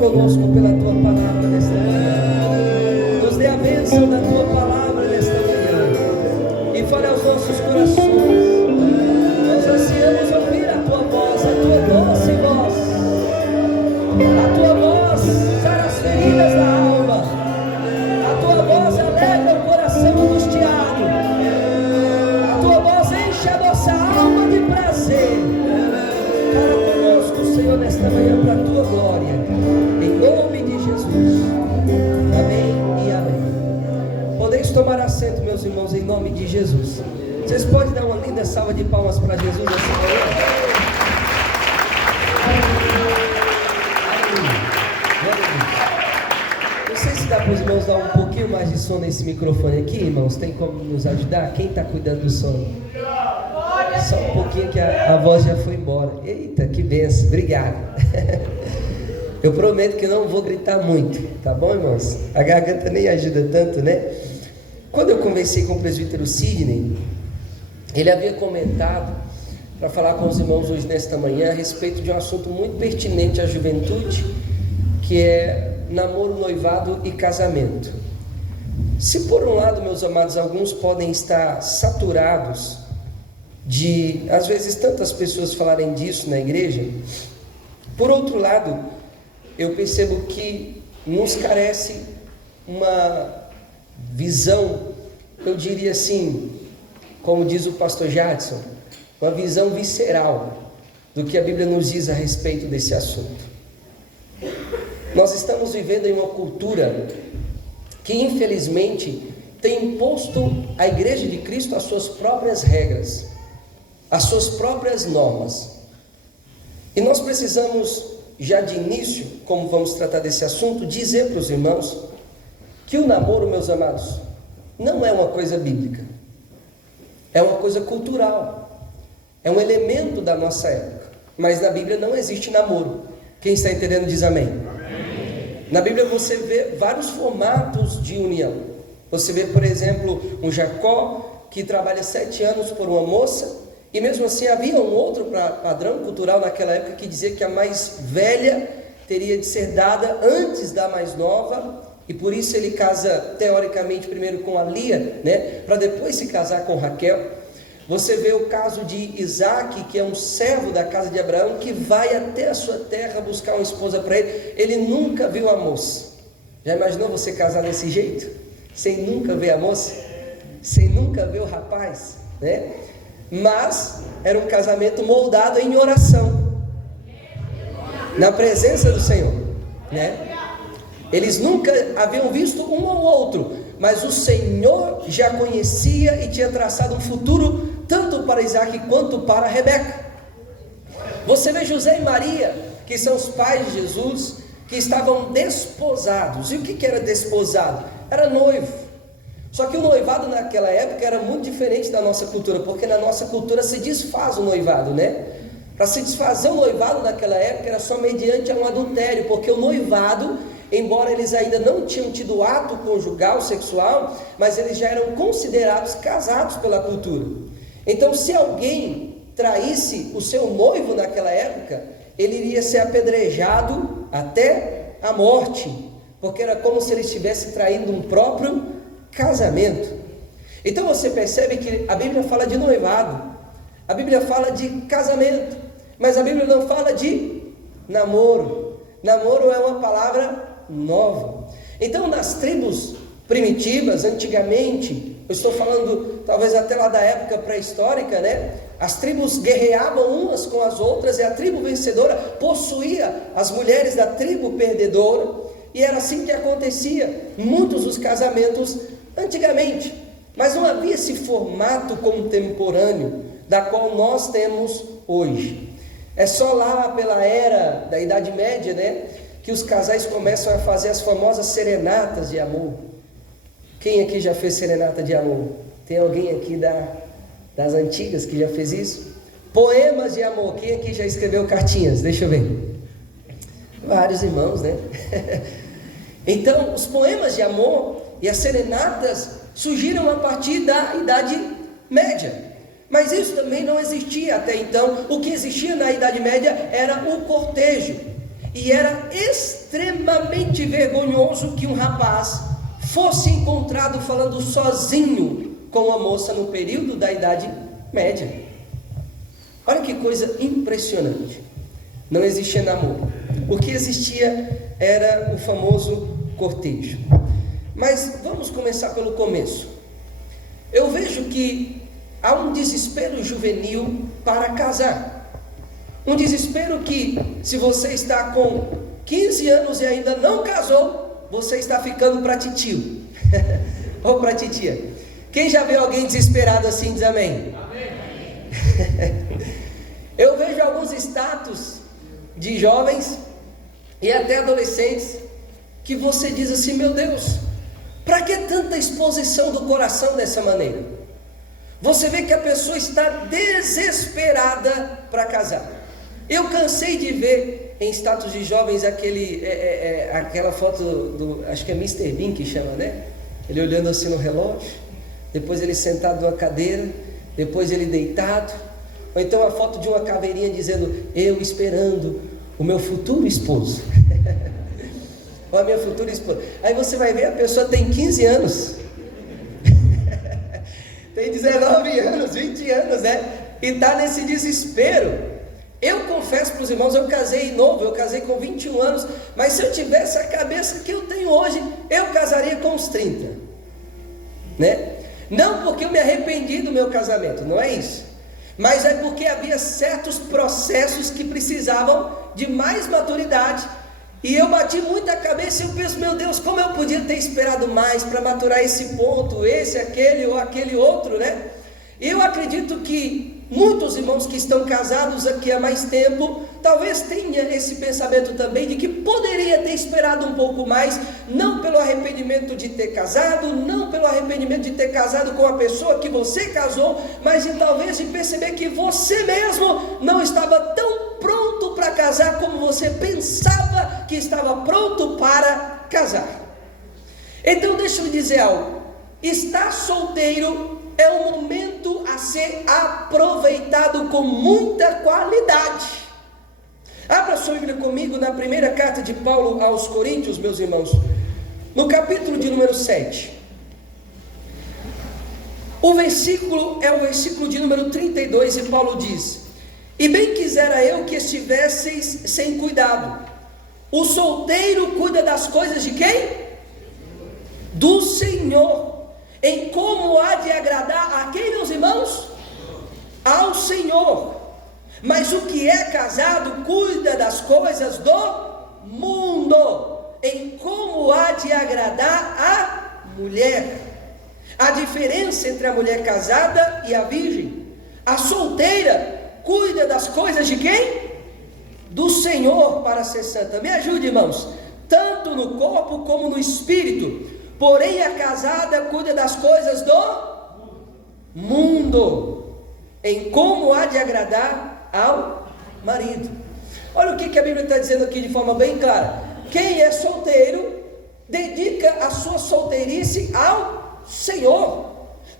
conosco pela tua palavra nesta manhã. Nos dê a bênção da tua palavra nesta manhã. E fale aos nossos corações. Nós ansiamos ouvir a tua voz, a tua doce voz. A tua voz sara as feridas da alma. A tua voz alegra o coração angustiado. A tua voz enche a nossa alma de prazer. Fala conosco, Senhor, nesta manhã para a tua glória. Em nome de Jesus. Amém e amém. Podeis tomar assento, meus irmãos, em nome de Jesus. Vocês podem dar uma linda salva de palmas para Jesus nessa manhã? Não sei se dá para os irmãos dar um pouquinho mais de som nesse microfone aqui, irmãos. Tem como nos ajudar? Quem está cuidando do som? Só um pouquinho que a voz já foi embora. Eita, que benção, obrigado. Eu prometo que não vou gritar muito, tá bom, irmãos? A garganta nem ajuda tanto, né? Quando eu conversei com o presbítero Sidney, ele havia comentado para falar com os irmãos hoje nesta manhã a respeito de um assunto muito pertinente à juventude, que é namoro, noivado e casamento. Se por um lado, meus amados, alguns podem estar saturados de, às vezes, tantas pessoas falarem disso na igreja, por outro lado, eu percebo que nos carece uma visão, eu diria assim, como diz o pastor Jadson, uma visão visceral do que a Bíblia nos diz a respeito desse assunto. Nós estamos vivendo em uma cultura que, infelizmente, tem imposto à Igreja de Cristo as suas próprias regras, as suas próprias normas. E nós precisamos, já de início, como vamos tratar desse assunto, dizer para os irmãos que o namoro, meus amados, não é uma coisa bíblica, é uma coisa cultural, é um elemento da nossa época. Mas na Bíblia não existe namoro. Quem está entendendo diz amém. Amém. Na Bíblia você vê vários formatos de união. Você vê, por exemplo, um Jacó que trabalha 7 anos por uma moça, e mesmo assim havia um outro padrão cultural naquela época que dizia que a mais velha teria de ser dada antes da mais nova, e por isso ele casa teoricamente primeiro com a Lia, né, para depois se casar com Raquel. Você vê o caso de Isaac, que é um servo da casa de Abraão, que vai até a sua terra buscar uma esposa para ele. Ele nunca viu a moça. Já imaginou você casar desse jeito? Sem nunca ver a moça? Sem nunca ver o rapaz, né? Mas era um casamento moldado em oração, na presença do Senhor, né? Eles nunca haviam visto um ou outro, mas o Senhor já conhecia e tinha traçado um futuro tanto para Isaac quanto para Rebeca. Você vê José e Maria, que são os pais de Jesus, que estavam desposados. E o que era desposado? Era noivo. Só que o noivado naquela época era muito diferente da nossa cultura, porque na nossa cultura se desfaz o noivado, né? Para se desfazer o noivado naquela época era só mediante um adultério, porque o noivado, embora eles ainda não tinham tido ato conjugal, sexual, mas eles já eram considerados casados pela cultura. Então, se alguém traísse o seu noivo naquela época, ele iria ser apedrejado até a morte, porque era como se ele estivesse traindo um próprio casamento. Então você percebe que a Bíblia fala de noivado, a Bíblia fala de casamento, mas a Bíblia não fala de namoro. Namoro é uma palavra nova. Então nas tribos primitivas, antigamente, eu estou falando talvez até lá da época pré-histórica, né? As tribos guerreavam umas com as outras, e a tribo vencedora possuía as mulheres da tribo perdedora, e era assim que acontecia muitos dos casamentos antigamente. Mas não havia esse formato contemporâneo da qual nós temos hoje. É só lá pela era da Idade Média, né, que os casais começam a fazer as famosas serenatas de amor. Quem aqui já fez serenata de amor? Tem alguém aqui das antigas que já fez isso? Poemas de amor. Quem aqui já escreveu cartinhas? Deixa eu ver. Vários irmãos, né? Então, os poemas de amor e as serenatas surgiram a partir da Idade Média. Mas isso também não existia até então. O que existia na Idade Média era o cortejo. e era extremamente vergonhoso que um rapaz fosse encontrado falando sozinho com uma moça no período da Idade Média. Olha que coisa impressionante. Não existia namoro. O que existia era o famoso cortejo. Mas vamos começar pelo começo. Eu vejo que há um desespero juvenil para casar. Um desespero que, se você está com 15 anos e ainda não casou, você está ficando para titio ou para titia. Quem já viu alguém desesperado assim, diz amém. Amém. Eu vejo alguns status de jovens e até adolescentes que você diz assim: meu Deus, para que tanta exposição do coração dessa maneira? Você vê que a pessoa está desesperada para casar. Eu cansei de ver em status de jovens aquela foto do, acho que é Mr. Bean que chama, né? Ele olhando assim no relógio, depois ele sentado numa cadeira, depois ele deitado, ou então a foto de uma caveirinha dizendo: eu esperando o meu futuro esposo. Ou a minha futura esposa. Aí você vai ver, a pessoa tem 15 anos, tem 19 anos, 20 anos, né? E está nesse desespero. Eu confesso para os irmãos, eu casei novo, eu casei com 21 anos, mas se eu tivesse a cabeça que eu tenho hoje, eu casaria com uns 30, né? Não porque eu me arrependi do meu casamento, não é isso, mas é porque havia certos processos que precisavam de mais maturidade, e eu bati muito a cabeça e eu penso: meu Deus, como eu podia ter esperado mais para maturar esse ponto, esse, aquele ou aquele outro, né? Eu acredito que muitos irmãos que estão casados aqui há mais tempo, talvez tenha esse pensamento também de que poderia ter esperado um pouco mais, não pelo arrependimento de ter casado, não pelo arrependimento de ter casado com a pessoa que você casou, mas de talvez de perceber que você mesmo não estava tão pronto para casar como você pensava que estava pronto para casar. Então deixa eu lhe dizer algo: estar solteiro é um momento a ser aproveitado com muita qualidade. Abra sua Bíblia comigo na primeira carta de Paulo aos Coríntios, meus irmãos, no capítulo de número 7. O versículo é o versículo de número 32, e Paulo diz: e bem quisera eu que estivesseis sem cuidado. O solteiro cuida das coisas de quem? Do Senhor. Em como há de agradar a quem, meus irmãos? Ao Senhor. Mas o que é casado cuida das coisas do mundo, em como há de agradar a mulher. A diferença entre a mulher casada e a virgem: a solteira cuida das coisas de quem? Do Senhor, para ser santa. Me ajude, irmãos, tanto no corpo como no espírito. Porém a casada cuida das coisas do mundo, em como há de agradar ao marido. Olha o que a Bíblia está dizendo aqui de forma bem clara: quem é solteiro dedica a sua solteirice ao Senhor,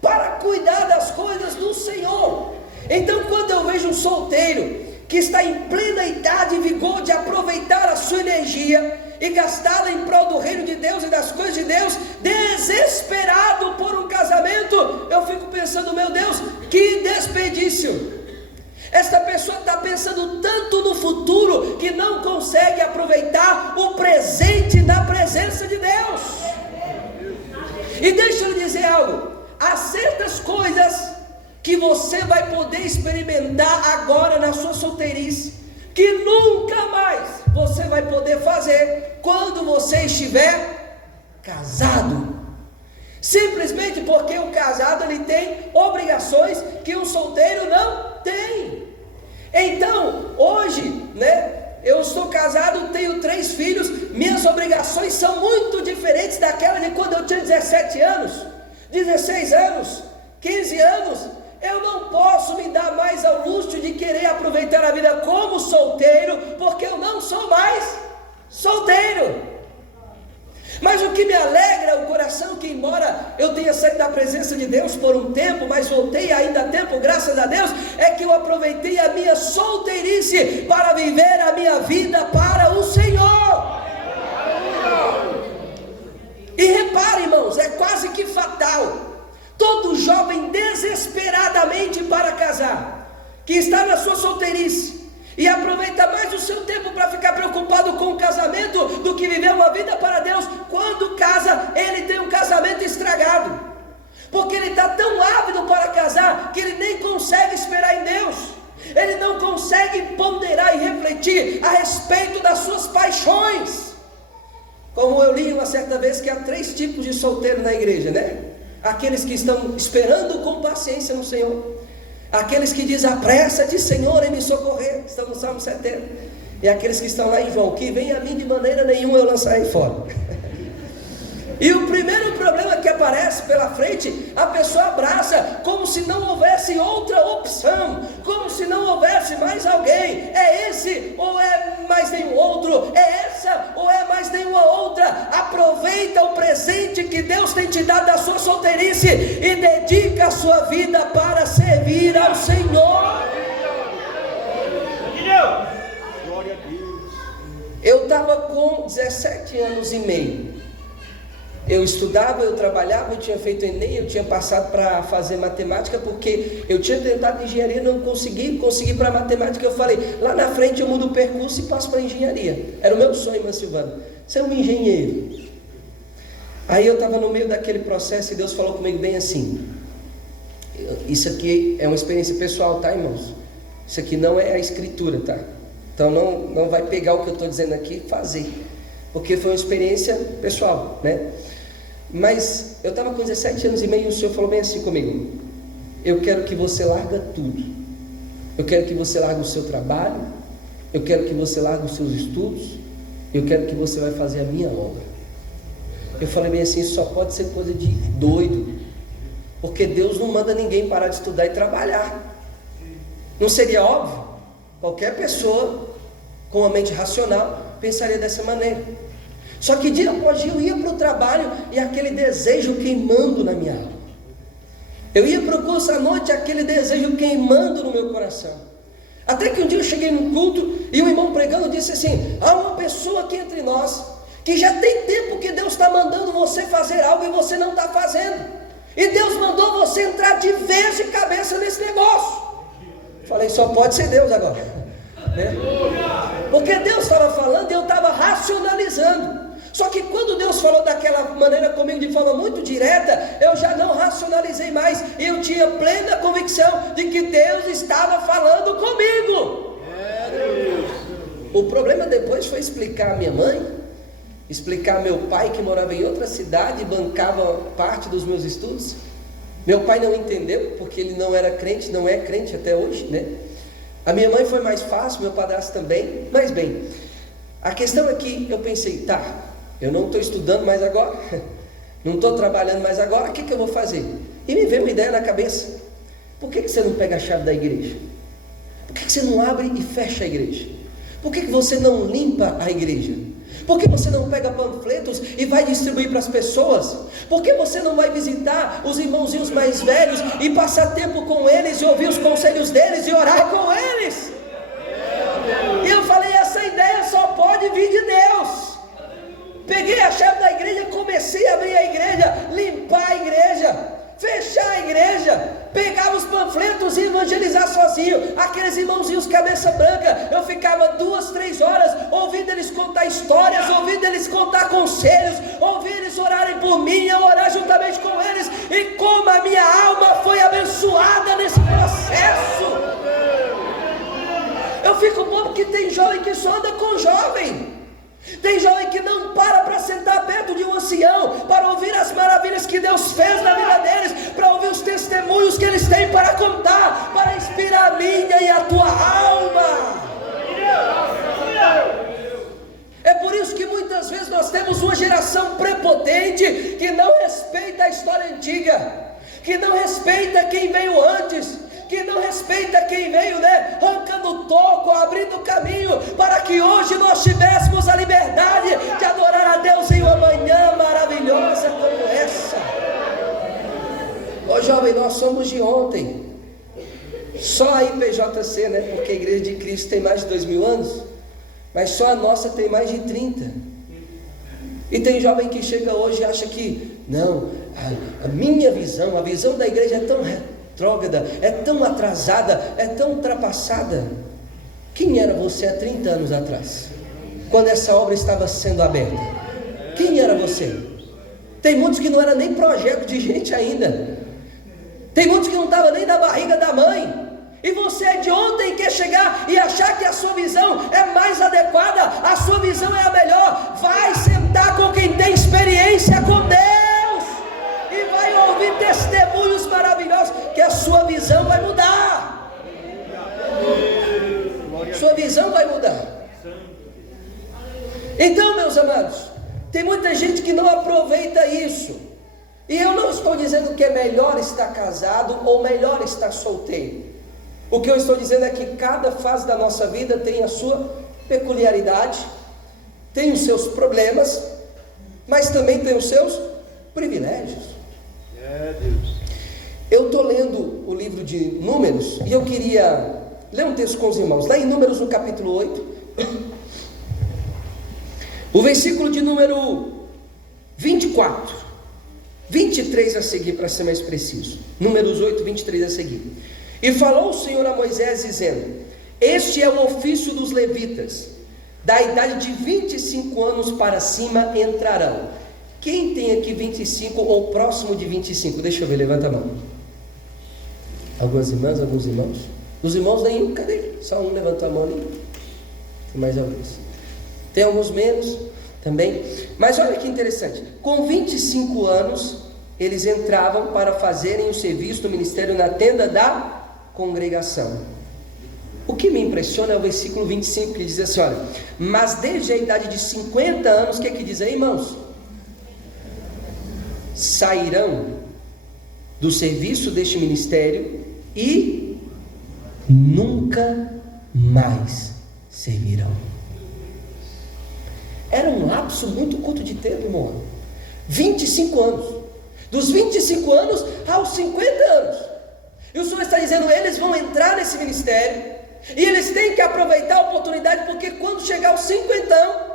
para cuidar das coisas do Senhor. Então, quando eu vejo um solteiro que está em plena idade e vigor de aproveitar a sua energia e gastá-la em prol do reino de Deus e das coisas de Deus, desesperado por um casamento, eu fico pensando: meu Deus, que desperdício! Esta pessoa está pensando tanto no futuro que não consegue aproveitar o presente na presença de Deus. E deixa eu lhe dizer algo: há certas coisas que você vai poder experimentar agora na sua solteirice, que nunca mais você vai poder fazer quando você estiver casado. Simplesmente porque o casado ele tem obrigações que o solteiro não tem. Então, hoje, né, eu estou casado, tenho 3 filhos, minhas obrigações são muito diferentes daquelas de quando eu tinha 17 anos, 16 anos, 15 anos. Eu não posso me dar mais ao luxo de querer aproveitar a vida como solteiro, porque eu não sou mais solteiro. Mas o que me alegra o coração, que embora eu tenha saído da presença de Deus por um tempo, mas voltei ainda a tempo, graças a Deus, é que eu aproveitei a minha solteirice para viver a minha vida para o Senhor. quase que fatal. Todo jovem desesperadamente para casar, que está na sua solteirice, e aproveita mais o seu tempo para ficar preocupado com o casamento do que viver uma vida para Deus. Quando casa, ele tem um casamento estragado, porque ele está tão ávido para casar que ele nem consegue esperar em Deus. Ele não consegue ponderar e refletir a respeito das suas paixões. Como eu li uma certa vez que há 3 tipos de solteiro na igreja, né? Aqueles que estão esperando com paciência no Senhor, aqueles que dizem: apressa-te, Senhor, em me socorrer, estão no Salmo 70. E aqueles que estão lá em João: que vem a mim de maneira nenhuma eu lançarei fora. E o primeiro problema que aparece pela frente, a pessoa abraça como se não houvesse outra opção, como se não houvesse mais alguém. É esse ou é mais nenhum outro? É essa ou é mais nenhuma outra? Aproveita o presente que Deus tem te dado da sua solteirice e dedica a sua vida para servir ao Senhor. Eu estava com 17 anos e meio. Eu estudava, eu trabalhava, eu tinha feito Enem, eu tinha passado para fazer matemática, porque eu tinha tentado engenharia, não consegui para matemática. Eu falei: lá na frente eu mudo o percurso e passo para engenharia. Era o meu sonho, irmã Silvana, ser um engenheiro. Aí eu estava no meio daquele processo e Deus falou comigo bem assim: isso aqui é uma experiência pessoal, tá, irmãos? Isso aqui não é a escritura, tá? Então não vai pegar o que eu estou dizendo aqui e fazer, porque foi uma experiência pessoal, né? Mas eu estava com 17 anos e meio e o Senhor falou bem assim comigo: eu quero que você larga tudo. Eu quero que você largue o seu trabalho, eu quero que você largue os seus estudos, eu quero que você vai fazer a minha obra. Eu falei bem assim: isso só pode ser coisa de doido, porque Deus não manda ninguém parar de estudar e trabalhar. Não seria óbvio? Qualquer pessoa com uma mente racional pensaria dessa maneira. Só que dia após dia eu ia para o trabalho e aquele desejo queimando na minha alma. Eu ia para o curso à noite, aquele desejo queimando no meu coração. Até que um dia eu cheguei num culto e o irmão pregando disse assim: há uma pessoa aqui entre nós que já tem tempo que Deus está mandando você fazer algo e você não está fazendo. E Deus mandou você entrar de vez de cabeça nesse negócio. Falei: só pode ser Deus agora, né? Porque Deus estava falando e eu estava racionalizando. Só que quando Deus falou daquela maneira comigo, de forma muito direta, eu já não racionalizei mais. Eu tinha plena convicção de que Deus estava falando comigo. O problema depois foi explicar a minha mãe, explicar a meu pai, que morava em outra cidade e bancava parte dos meus estudos. Meu pai não entendeu, porque ele não era crente, não é crente até hoje, né? A minha mãe foi mais fácil, meu padrasto também. Mas bem, a questão é que eu pensei: tá, eu não estou estudando mais agora, não estou trabalhando mais agora, o que eu vou fazer? E me veio uma ideia na cabeça: por que você não pega a chave da igreja? Por que você não abre e fecha a igreja? Por que você não limpa a igreja? Por que você não pega panfletos e vai distribuir para as pessoas? Por que você não vai visitar os irmãozinhos mais velhos e passar tempo com eles e ouvir os conselhos deles e orar com eles? E eu falei: essa ideia só pode vir de Deus. Peguei a chave da igreja, comecei a abrir a igreja, limpar a igreja, fechar a igreja, pegava os panfletos e evangelizar sozinho. Aqueles irmãozinhos cabeça branca, eu ficava 2, 3 horas ouvindo eles contar histórias, ouvindo eles contar conselhos, ouvindo eles orarem por mim, eu orar juntamente com eles. E como a minha alma foi abençoada nesse processo. Eu fico bobo que tem jovem que só anda com jovem. Tem jovem que não para sentar perto de um ancião para ouvir as maravilhas que Deus fez na vida deles, para ouvir os testemunhos que eles têm para contar, para inspirar a minha e a tua alma. É por isso que muitas vezes nós temos uma geração prepotente que não respeita a história antiga, que não respeita quem veio antes, que não respeita quem veio, né, arrancando o toco, abrindo o caminho, para que hoje nós tivéssemos a liberdade de adorar a Deus em uma manhã maravilhosa como essa. Ô jovem, nós somos de ontem. Só a IPJC, né, porque a Igreja de Cristo tem mais de 2000 anos, mas só a nossa tem mais de 30. E tem jovem que chega hoje e acha que, não, a minha visão, a visão da igreja é tão retrógrada, é tão atrasada, é tão ultrapassada. Quem era você há 30 anos atrás, quando essa obra estava sendo aberta? Quem era você? Tem muitos que não era nem projeto de gente ainda. Tem muitos que não estavam nem na barriga da mãe. E você é de ontem quer chegar e achar que a sua visão é mais adequada, a sua visão é a melhor. Vai sentar com quem tem experiência com Deus e vai ouvir testemunhos maravilhosos, que a sua visão vai mudar. Sua visão vai mudar. Então, meus amados, tem muita gente que não aproveita isso. E eu não estou dizendo que é melhor estar casado ou melhor estar solteiro. O que eu estou dizendo é que cada fase da nossa vida tem a sua peculiaridade, tem os seus problemas, mas também tem os seus privilégios. Eu estou lendo o livro de Números e eu queria ler um texto com os irmãos, lá em Números no capítulo 8, o versículo de número 24, 23 a seguir, para ser mais preciso. Números 8, 23 a seguir. E falou o Senhor a Moisés dizendo: este é o ofício dos levitas, da idade de 25 anos para cima entrarão. Quem tem aqui 25 ou próximo de 25? Deixa eu ver, levanta a mão. Algumas irmãs, alguns irmãos? Os irmãos nenhum, cadê? Só um levantou a mão ali. Tem mais alguns. Tem alguns menos também. Mas olha que interessante, com 25 anos eles entravam para fazerem o serviço do ministério na tenda da congregação. O que me impressiona é o versículo 25, que diz assim, olha: mas desde a idade de 50 anos, o que é que diz aí, irmãos? Sairão do serviço deste ministério e nunca mais servirão. Era um lapso muito curto de tempo, irmão. 25 anos. Dos 25 anos aos 50 anos. E o Senhor está dizendo: eles vão entrar nesse ministério e eles têm que aproveitar a oportunidade, porque quando chegar aos 50,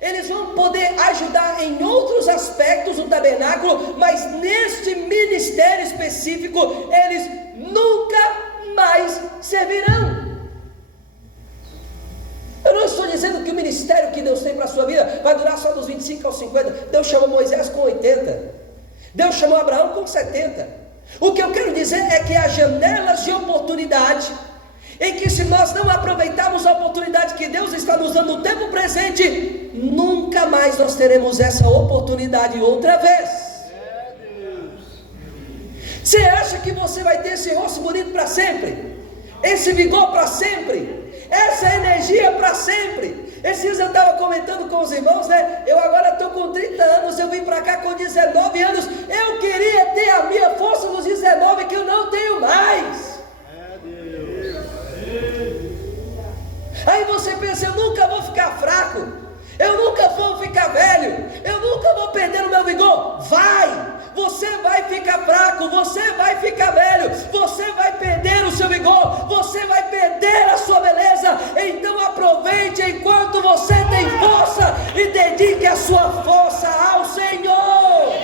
eles vão poder ajudar em outros aspectos do tabernáculo, mas neste ministério específico eles nunca mais servirão. Eu não estou dizendo que o ministério que Deus tem para a sua vida vai durar só dos 25 aos 50. Deus chamou Moisés com 80, Deus chamou Abraão com 70. O que eu quero dizer é que há janelas de oportunidade, em que se nós não aproveitarmos a oportunidade que Deus está nos dando no tempo presente, nunca mais nós teremos essa oportunidade outra vez. Você acha que você vai ter esse rosto bonito para sempre? Esse vigor para sempre? Essa energia para sempre? Esses dias eu estava comentando com os irmãos, né? Eu agora estou com 30 anos, eu vim para cá com 19 anos. Eu queria ter a minha força dos 19 que eu não tenho mais. Aí você pensa: eu nunca vou ficar fraco, eu nunca vou ficar velho, eu nunca vou perder o meu vigor. Vai! Você vai ficar fraco, você vai ficar velho, você vai perder o seu vigor, você vai perder a sua beleza. Então aproveite enquanto você tem força e dedique a sua força ao Senhor.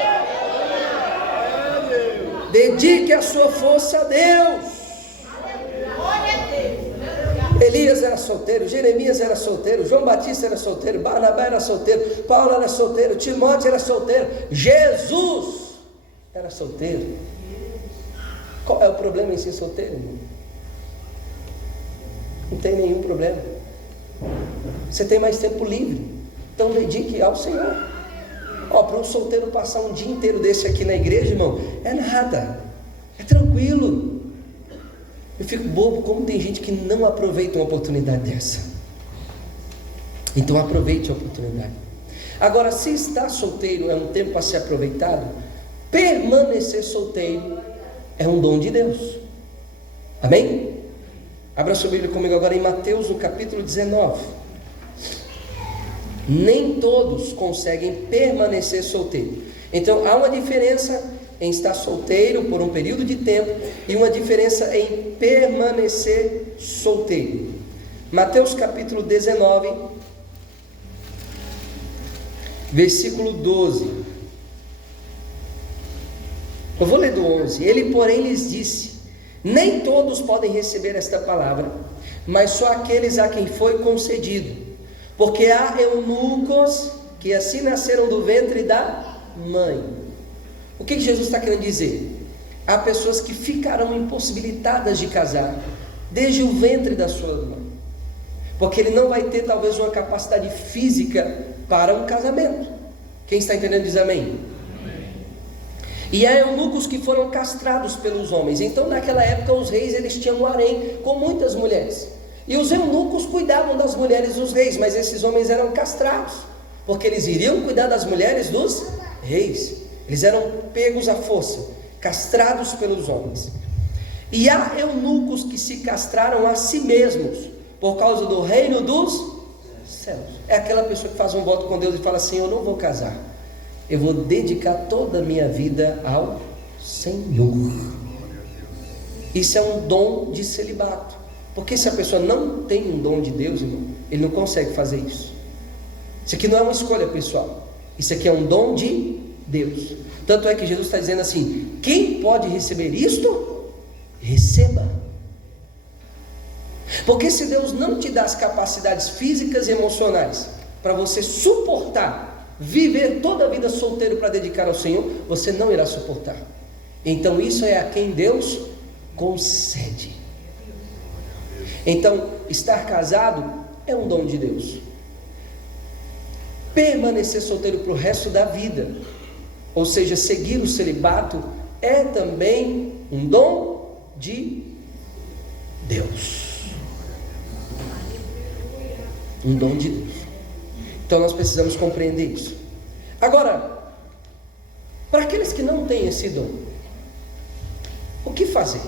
Dedique a sua força a Deus. Elias era solteiro, Jeremias era solteiro, João Batista era solteiro, Barnabé era solteiro, Paulo era solteiro, Timóteo era solteiro, Jesus era solteiro. Qual é o problema em ser solteiro, irmão? Não tem nenhum problema. Você tem mais tempo livre, então dedique ao Senhor. Para um solteiro passar um dia inteiro desse aqui na igreja, irmão, é nada, é tranquilo. Eu fico bobo como tem gente que não aproveita uma oportunidade dessa. Então aproveite a oportunidade. Agora, se estar solteiro é um tempo a ser aproveitado, permanecer solteiro é um dom de Deus. Amém? Abra sua Bíblia comigo agora em Mateus, no capítulo 19. Nem todos conseguem permanecer solteiro. Então há uma diferença em estar solteiro por um período de tempo e uma diferença em permanecer solteiro. Mateus capítulo 19, versículo 12. Eu vou ler do 11. Ele, porém, lhes disse: nem todos podem receber esta palavra, mas só aqueles a quem foi concedido, porque há eunucos que assim nasceram do ventre da mãe. O que Jesus está querendo dizer? Há pessoas que ficarão impossibilitadas de casar desde o ventre da sua mãe, porque ele não vai ter talvez uma capacidade física para um casamento. Quem está entendendo diz amém. E há eunucos que foram castrados pelos homens. Então naquela época os reis eles tinham um harém com muitas mulheres, e os eunucos cuidavam das mulheres dos reis, mas esses homens eram castrados, porque eles iriam cuidar das mulheres dos reis. Eles eram pegos à força, castrados pelos homens. E há eunucos que se castraram a si mesmos por causa do reino dos céus. É aquela pessoa que faz um voto com Deus e fala assim: eu não vou casar, eu vou dedicar toda a minha vida ao Senhor. Isso é um dom de celibato, porque se a pessoa não tem um dom de Deus, irmão, ele não consegue fazer isso. Isso aqui não é uma escolha pessoal, isso aqui é um dom de Deus. Tanto é que Jesus está dizendo assim: quem pode receber isto, receba. Porque se Deus não te dá as capacidades físicas e emocionais para você suportar viver toda a vida solteiro para dedicar ao Senhor, você não irá suportar. Então isso é a quem Deus concede. Então estar casado é um dom de Deus. Permanecer solteiro para o resto da vida, ou seja, seguir o celibato, é também um dom de Deus. Um dom de Deus. Então nós precisamos compreender isso. Agora, para aqueles que não têm esse dom, o que fazer?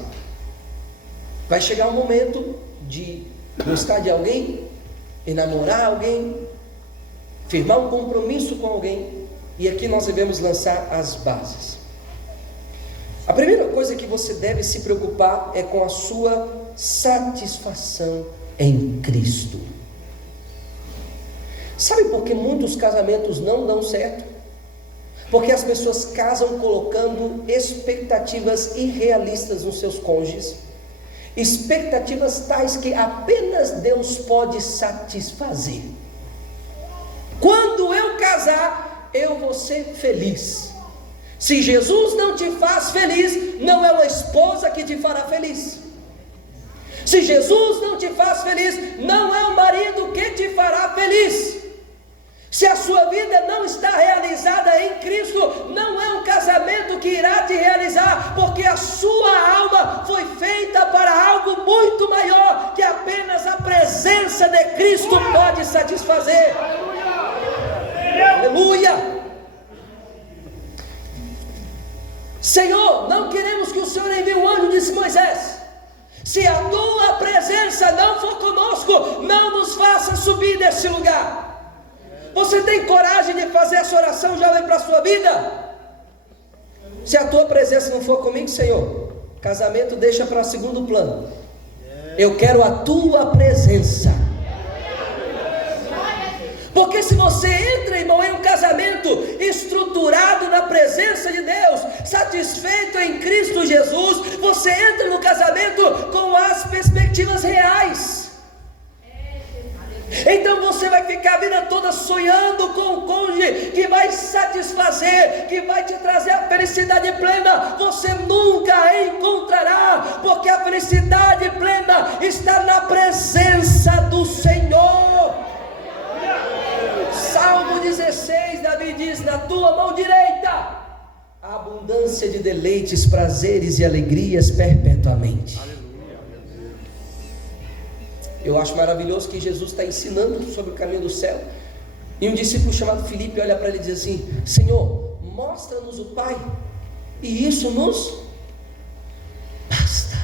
Vai chegar um momento de gostar de alguém, enamorar alguém, firmar um compromisso com alguém, e aqui nós devemos lançar as bases. A primeira coisa que você deve se preocupar é com a sua satisfação em Cristo. Sabe por que muitos casamentos não dão certo? Porque as pessoas casam colocando expectativas irrealistas nos seus cônjuges, expectativas tais que apenas Deus pode satisfazer. Quando eu casar, eu vou ser feliz. Se Jesus não te faz feliz, não é uma esposa que te fará feliz. Se Jesus não te faz feliz, não é o marido que te fará feliz. Se a sua vida não está realizada em Cristo, não é um casamento que irá te realizar, porque a sua alma foi feita para algo muito maior, que apenas a presença de Cristo pode satisfazer. Aleluia! Senhor, não queremos que o Senhor envie um anjo, disse Moisés. Se a tua presença não for conosco, não nos faça subir desse lugar. Você tem coragem de fazer essa oração jovem para a sua vida? Se a tua presença não for comigo, Senhor, casamento deixa para segundo plano. Eu quero a tua presença. Porque se você entra, irmão, em um casamento estruturado na presença de Deus, satisfeito em Cristo Jesus, você entra no casamento com as perspectivas reais. Então você vai ficar a vida toda sonhando com o cônjuge que vai satisfazer, que vai te trazer a felicidade plena. Você nunca a encontrará, porque a felicidade plena está na presença do Senhor. Salmo 16, Davi diz: na tua mão direita a abundância de deleites, prazeres e alegrias perpetuamente. Eu acho maravilhoso que Jesus está ensinando sobre o caminho do céu, e um discípulo chamado Filipe olha para ele e diz assim: Senhor, mostra-nos o Pai, e isso nos basta.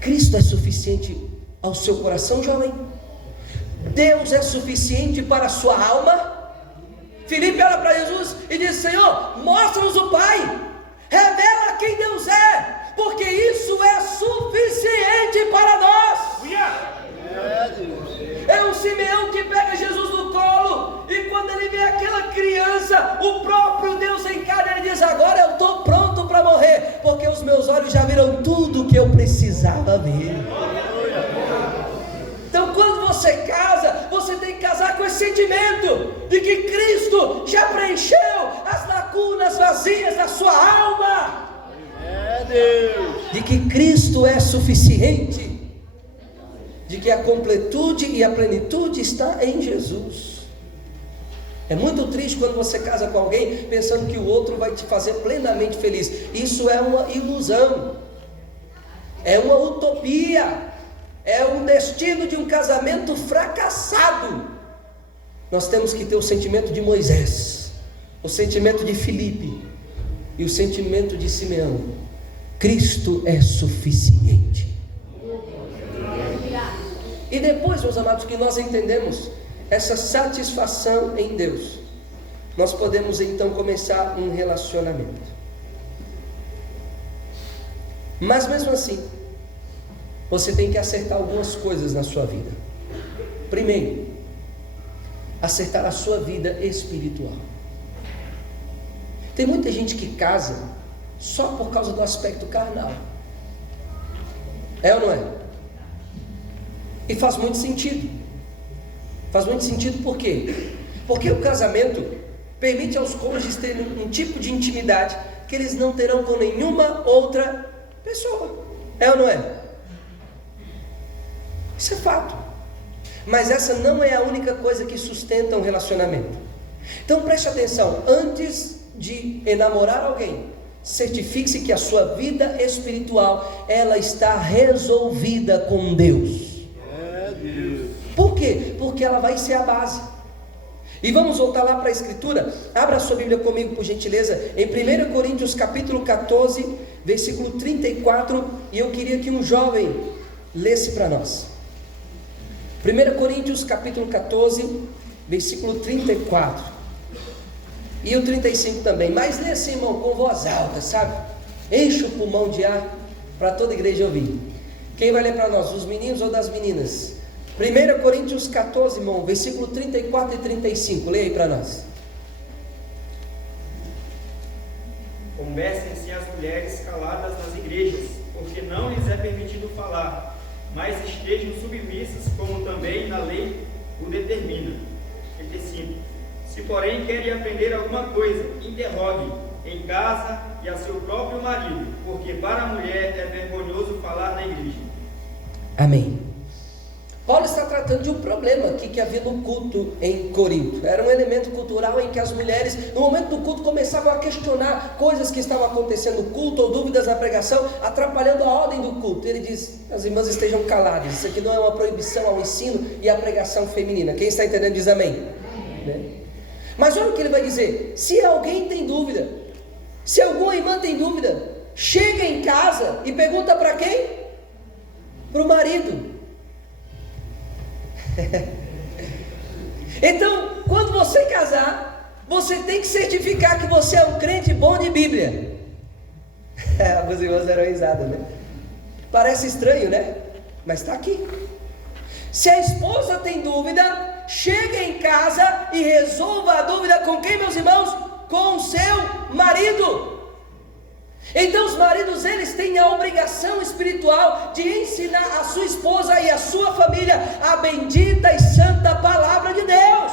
Cristo é suficiente ao seu coração, jovem? Deus é suficiente para a sua alma? Filipe olha para Jesus e diz: Senhor, mostra-nos o Pai, revela quem Deus é, porque isso é suficiente para nós. É um Simeão que pega Jesus no colo o próprio Deus encarna, ele diz: agora eu estou pronto para morrer, porque os meus olhos já viram tudo o que eu precisava ver. Então, quando você casa, você tem que casar com esse sentimento de que Cristo já preencheu as lacunas vazias da sua alma, de que Cristo é suficiente, de que a completude e a plenitude está em Jesus. É muito triste quando você casa com alguém pensando que o outro vai te fazer plenamente feliz. Isso é uma ilusão, é uma utopia, é um destino de um casamento fracassado. Nós temos que ter o sentimento de Moisés, o sentimento de Filipe e o sentimento de Simeão: Cristo é suficiente. E depois, meus amados, que nós entendemos essa satisfação em Deus, nós podemos então começar um relacionamento. Mas mesmo assim, você tem que acertar algumas coisas na sua vida. Primeiro, acertar a sua vida espiritual. Tem muita gente que casa só por causa do aspecto carnal. É ou não é? E faz muito sentido. Faz muito sentido por quê? Porque o casamento permite aos cônjuges terem um tipo de intimidade que eles não terão com nenhuma outra pessoa. É ou não é? Isso é fato. Mas essa não é a única coisa que sustenta um relacionamento. Então preste atenção: antes de enamorar alguém, certifique-se que a sua vida espiritual ela está resolvida com Deus. Por quê? Porque ela vai ser a base. E vamos voltar lá para a Escritura. Abra a sua Bíblia comigo, por gentileza, em 1 Coríntios capítulo 14, versículo 34. E eu queria que um jovem lesse para nós. 1 Coríntios capítulo 14, versículo 34. E o 35 também. Mas lê assim, irmão, com voz alta, sabe? Enche o pulmão de ar para toda a igreja ouvir. Quem vai ler para nós? Os meninos ou das meninas? 1 Coríntios 14, irmão, versículo 34 e 35. Leia aí para nós. Conversem-se as mulheres caladas nas igrejas, porque não lhes é permitido falar, mas estejam submissas, como também na lei o determina. 35. Se porém querem aprender alguma coisa, interroguem em casa e a seu próprio marido, porque para a mulher é vergonhoso falar na igreja. Amém. Paulo está tratando de um problema aqui que havia no culto em Corinto. Era um elemento cultural em que as mulheres, no momento do culto, começavam a questionar coisas que estavam acontecendo no culto ou dúvidas na pregação, atrapalhando a ordem do culto. Ele diz: as irmãs estejam caladas, isso aqui não é uma proibição ao ensino e à pregação feminina. Quem está entendendo diz amém. Né? Mas olha o que ele vai dizer: se alguém tem dúvida, se alguma irmã tem dúvida, chega em casa e pergunta para quem? Para o marido. Então, quando você casar, você tem que certificar que você é um crente bom de Bíblia. Alguns irmãos deram risada, né? Parece estranho, né? Mas está aqui. Se a esposa tem dúvida, chega em casa e resolva a dúvida com quem, meus irmãos? Com o seu marido. Então os maridos, eles têm a obrigação espiritual de ensinar a sua esposa e a sua família a bendita e santa palavra de Deus.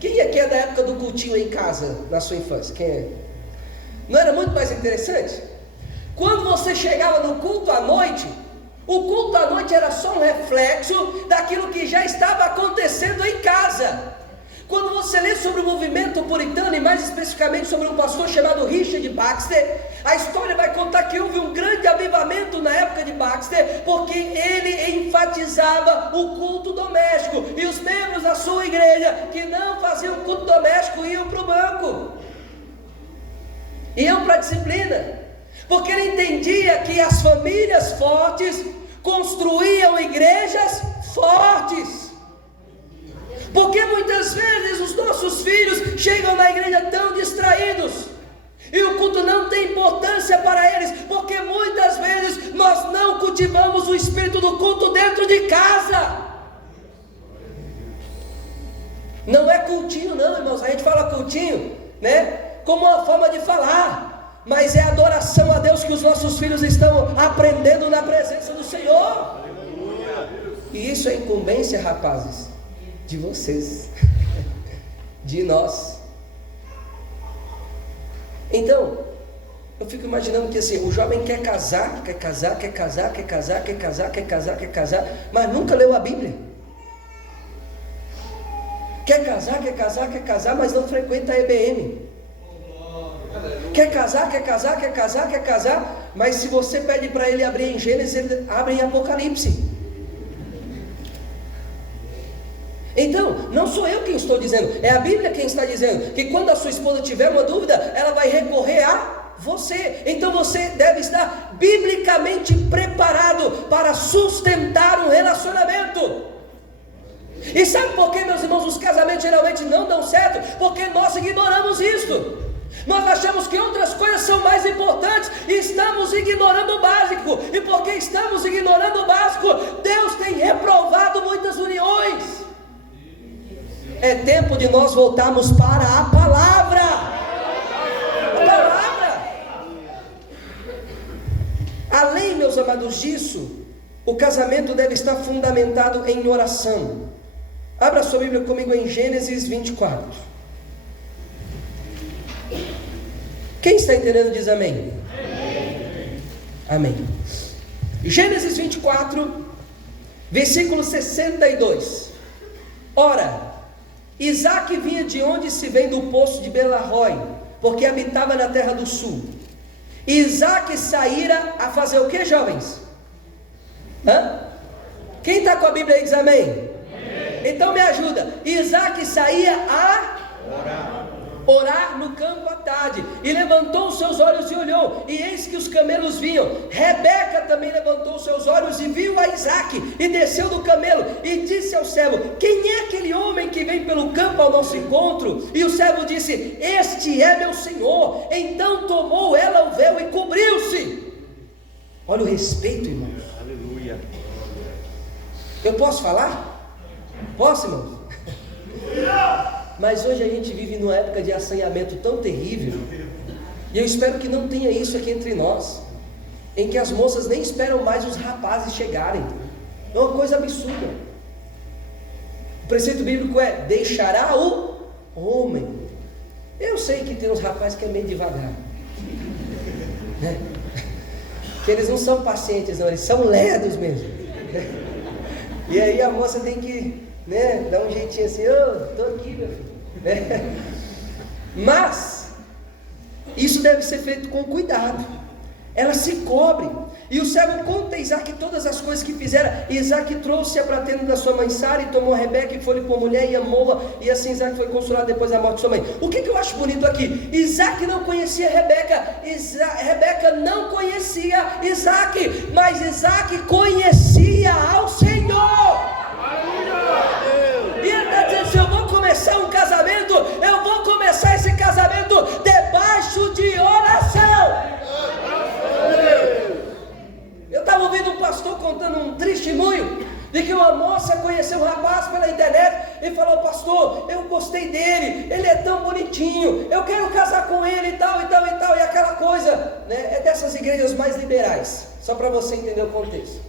Quem aqui é da época do cultinho em casa, na sua infância? Quem é? Não era muito mais interessante? Quando você chegava no culto à noite, o culto à noite era só um reflexo daquilo que já estava acontecendo em casa. Quando você lê sobre o movimento puritano, e mais especificamente sobre um pastor chamado Richard Baxter, a história vai contar que houve um grande avivamento na época de Baxter, porque ele enfatizava o culto doméstico, e os membros da sua igreja que não faziam culto doméstico iam para o banco, iam para a disciplina, porque ele entendia que as famílias fortes construíam igrejas fortes. Porque muitas vezes os nossos filhos chegam na igreja tão distraídos, e o culto não tem importância para eles, porque muitas vezes nós não cultivamos o espírito do culto dentro de casa. Não é cultinho não, irmãos. A gente fala cultinho, né, como uma forma de falar, mas é adoração a Deus que os nossos filhos estão aprendendo na presença do Senhor. E isso é incumbência, rapazes, de vocês, de nós. Então, eu fico imaginando que assim, o jovem quer casar, mas nunca leu a Bíblia. Quer casar, mas não frequenta a EBM. Quer casar, mas se você pede para ele abrir em Gênesis, ele abre em Apocalipse. Então, não sou eu quem estou dizendo, é a Bíblia quem está dizendo que quando a sua esposa tiver uma dúvida, ela vai recorrer a você. Então você deve estar biblicamente preparado para sustentar um relacionamento. E sabe por que, meus irmãos, os casamentos geralmente não dão certo? Porque nós ignoramos isso. Nós achamos que outras coisas são mais importantes e estamos ignorando o básico. E porque estamos ignorando o básico, Deus tem reprovado muitas uniões. É tempo de nós voltarmos para a palavra. A palavra. Além, meus amados, disso, o casamento deve estar fundamentado em oração. Abra sua Bíblia comigo em Gênesis 24. Quem está entendendo diz amém. Amém. Gênesis 24, versículo 62. Ora, Isaque vinha de onde se vem do poço de Belarrói, porque habitava na terra do sul. Isaque saíra a fazer o que, jovens? Quem está com a Bíblia aí diz amém? Então me ajuda. Isaque saía a orar no campo à tarde, e levantou os seus olhos e olhou, e eis que os camelos vinham. Rebeca também levantou os seus olhos e viu a Isaque, e desceu do camelo, e disse ao servo: quem é aquele homem que vem pelo campo ao nosso encontro? E o servo disse: este é meu senhor. Então tomou ela o véu e cobriu-se. Olha o respeito, irmãos. Aleluia. Eu posso falar? Posso, irmãos? Mas hoje a gente vive numa época de assanhamento tão terrível, e eu espero que não tenha isso aqui entre nós, em que as moças nem esperam mais os rapazes chegarem. É uma coisa absurda. O preceito bíblico é: deixará o homem. Eu sei que tem uns rapazes que é meio devagar, né? Que eles não são pacientes, não, eles são lerdos mesmo. E aí a moça tem que, né, dar um jeitinho assim: estou aqui, meu filho, né? Mas isso deve ser feito com cuidado. Ela se cobre, e o servo conta a Isaque todas as coisas que fizera. Isaque trouxe-a para a tenda da sua mãe Sara, e tomou a Rebeca e foi-lhe por mulher, e amou-a, e assim Isaque foi consolado depois da morte de sua mãe. O que eu acho bonito aqui? Isaque não conhecia Rebeca, Rebeca não conhecia Isaque, mas Isaque conhecia ao Senhor. E ele está dizendo: se eu vou começar um casamento, eu vou começar esse casamento debaixo de oração. Eu estava ouvindo um pastor contando um testemunho de que uma moça conheceu um rapaz pela internet e falou: pastor, eu gostei dele, ele é tão bonitinho, eu quero casar com ele e tal, e aquela coisa, né? É dessas igrejas mais liberais, só para você entender o contexto.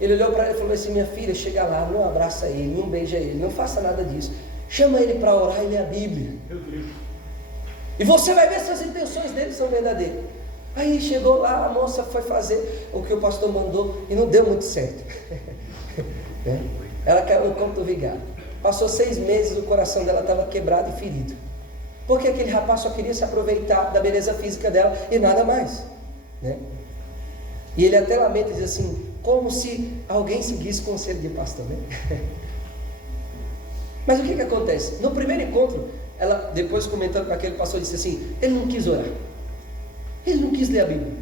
Ele olhou para ela e falou assim: minha filha, chega lá, não abraça ele, não beija ele, não faça nada disso, chama ele para orar e ler a Bíblia, e você vai ver se as intenções dele são verdadeiras. Aí chegou lá, a moça foi fazer o que o pastor mandou e não deu muito certo. Ela caiu no conto do vigário. Passou 6 meses, o coração dela estava quebrado e ferido, porque aquele rapaz só queria se aproveitar da beleza física dela e nada mais, né? E ele até lamenta e diz assim, como se alguém seguisse o conselho de pastor, né? Mas o que acontece? No primeiro encontro, ela, depois comentando com aquele pastor, disse assim: ele não quis orar, ele não quis ler a Bíblia.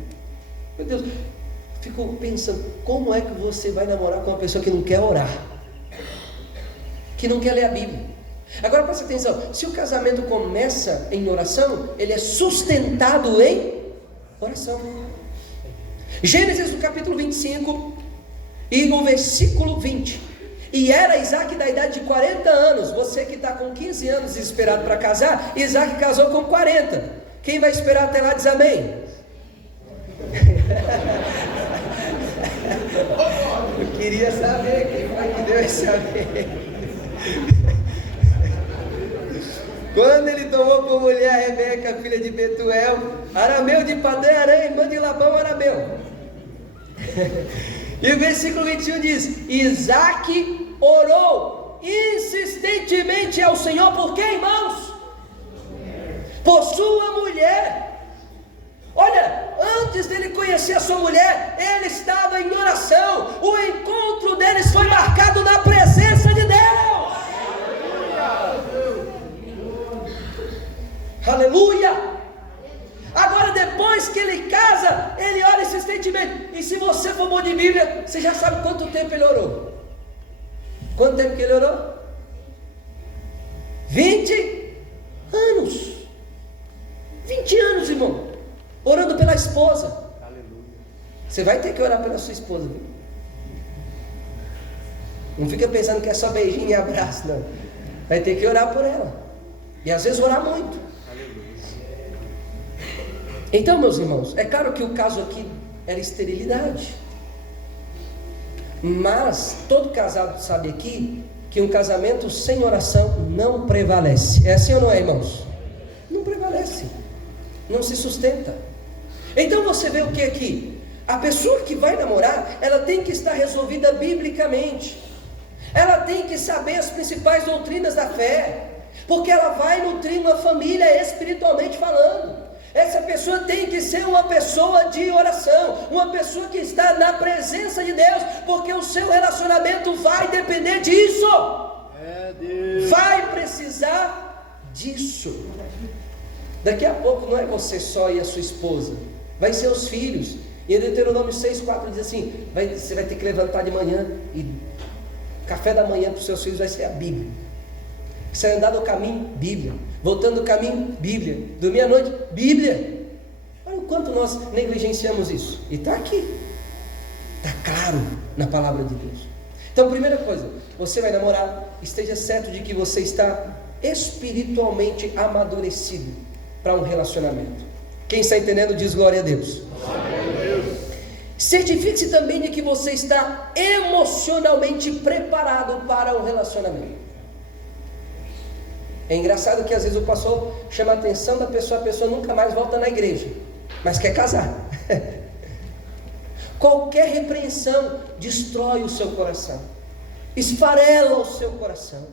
Meu Deus, ficou pensando: como é que você vai namorar com uma pessoa que não quer orar, que não quer ler a Bíblia? Agora presta atenção: se o casamento começa em oração, ele é sustentado em oração. Gênesis no capítulo 25 e no versículo 20: E era Isaac da idade de 40 anos. Você que está com 15 anos desesperado para casar, Isaac casou com 40. Quem vai esperar até lá diz amém. Eu queria saber quem foi que deu esse amém. Quando ele tomou por mulher a Rebeca, filha de Betuel, arameu de Padã Arã, irmã de Labão, arameu. E o versículo 21 diz: Isaac orou insistentemente ao Senhor, por quê, irmãos? Por sua mulher. Olha, antes dele conhecer a sua mulher, ele estava em oração. O encontro deles foi marcado na presença de Deus. Aleluia! Agora, depois que ele casa, ele ora insistentemente. E se você for bom de Bíblia, você já sabe quanto tempo ele orou. Quanto tempo que ele orou? 20 anos. 20 anos, irmão. Orando pela esposa. Aleluia. Você vai ter que orar pela sua esposa, viu? Não fica pensando que é só beijinho e abraço, não. Vai ter que orar por ela. E às vezes orar muito. Então, meus irmãos, é claro que o caso aqui era esterilidade. Mas todo casado sabe aqui que um casamento sem oração não prevalece. É assim ou não é, irmãos? Não prevalece. Não se sustenta. Então você vê o que aqui? A pessoa que vai namorar, ela tem que estar resolvida biblicamente. Ela tem que saber as principais doutrinas da fé, porque ela vai nutrir uma família espiritualmente falando. Essa pessoa tem que ser uma pessoa de oração, uma pessoa que está na presença de Deus, porque o seu relacionamento vai depender disso. Vai precisar disso. Daqui a pouco não é você só e a sua esposa, vai ser os filhos. E em Deuteronômio 6,4 diz assim: você vai ter que levantar de manhã e café da manhã para os seus filhos vai ser a Bíblia. Você vai andar no caminho, Bíblia. Voltando do caminho, Bíblia. Dormir à noite, Bíblia. Olha o quanto nós negligenciamos isso. E está aqui. Está claro na palavra de Deus. Então, primeira coisa, você vai namorar, esteja certo de que você está espiritualmente amadurecido para um relacionamento. Quem está entendendo diz glória a Deus. Certifique-se também de que você está emocionalmente preparado para um relacionamento. É engraçado que às vezes o pastor chama a atenção da pessoa, a pessoa nunca mais volta na igreja, mas quer casar. Qualquer repreensão destrói o seu coração, esfarela o seu coração.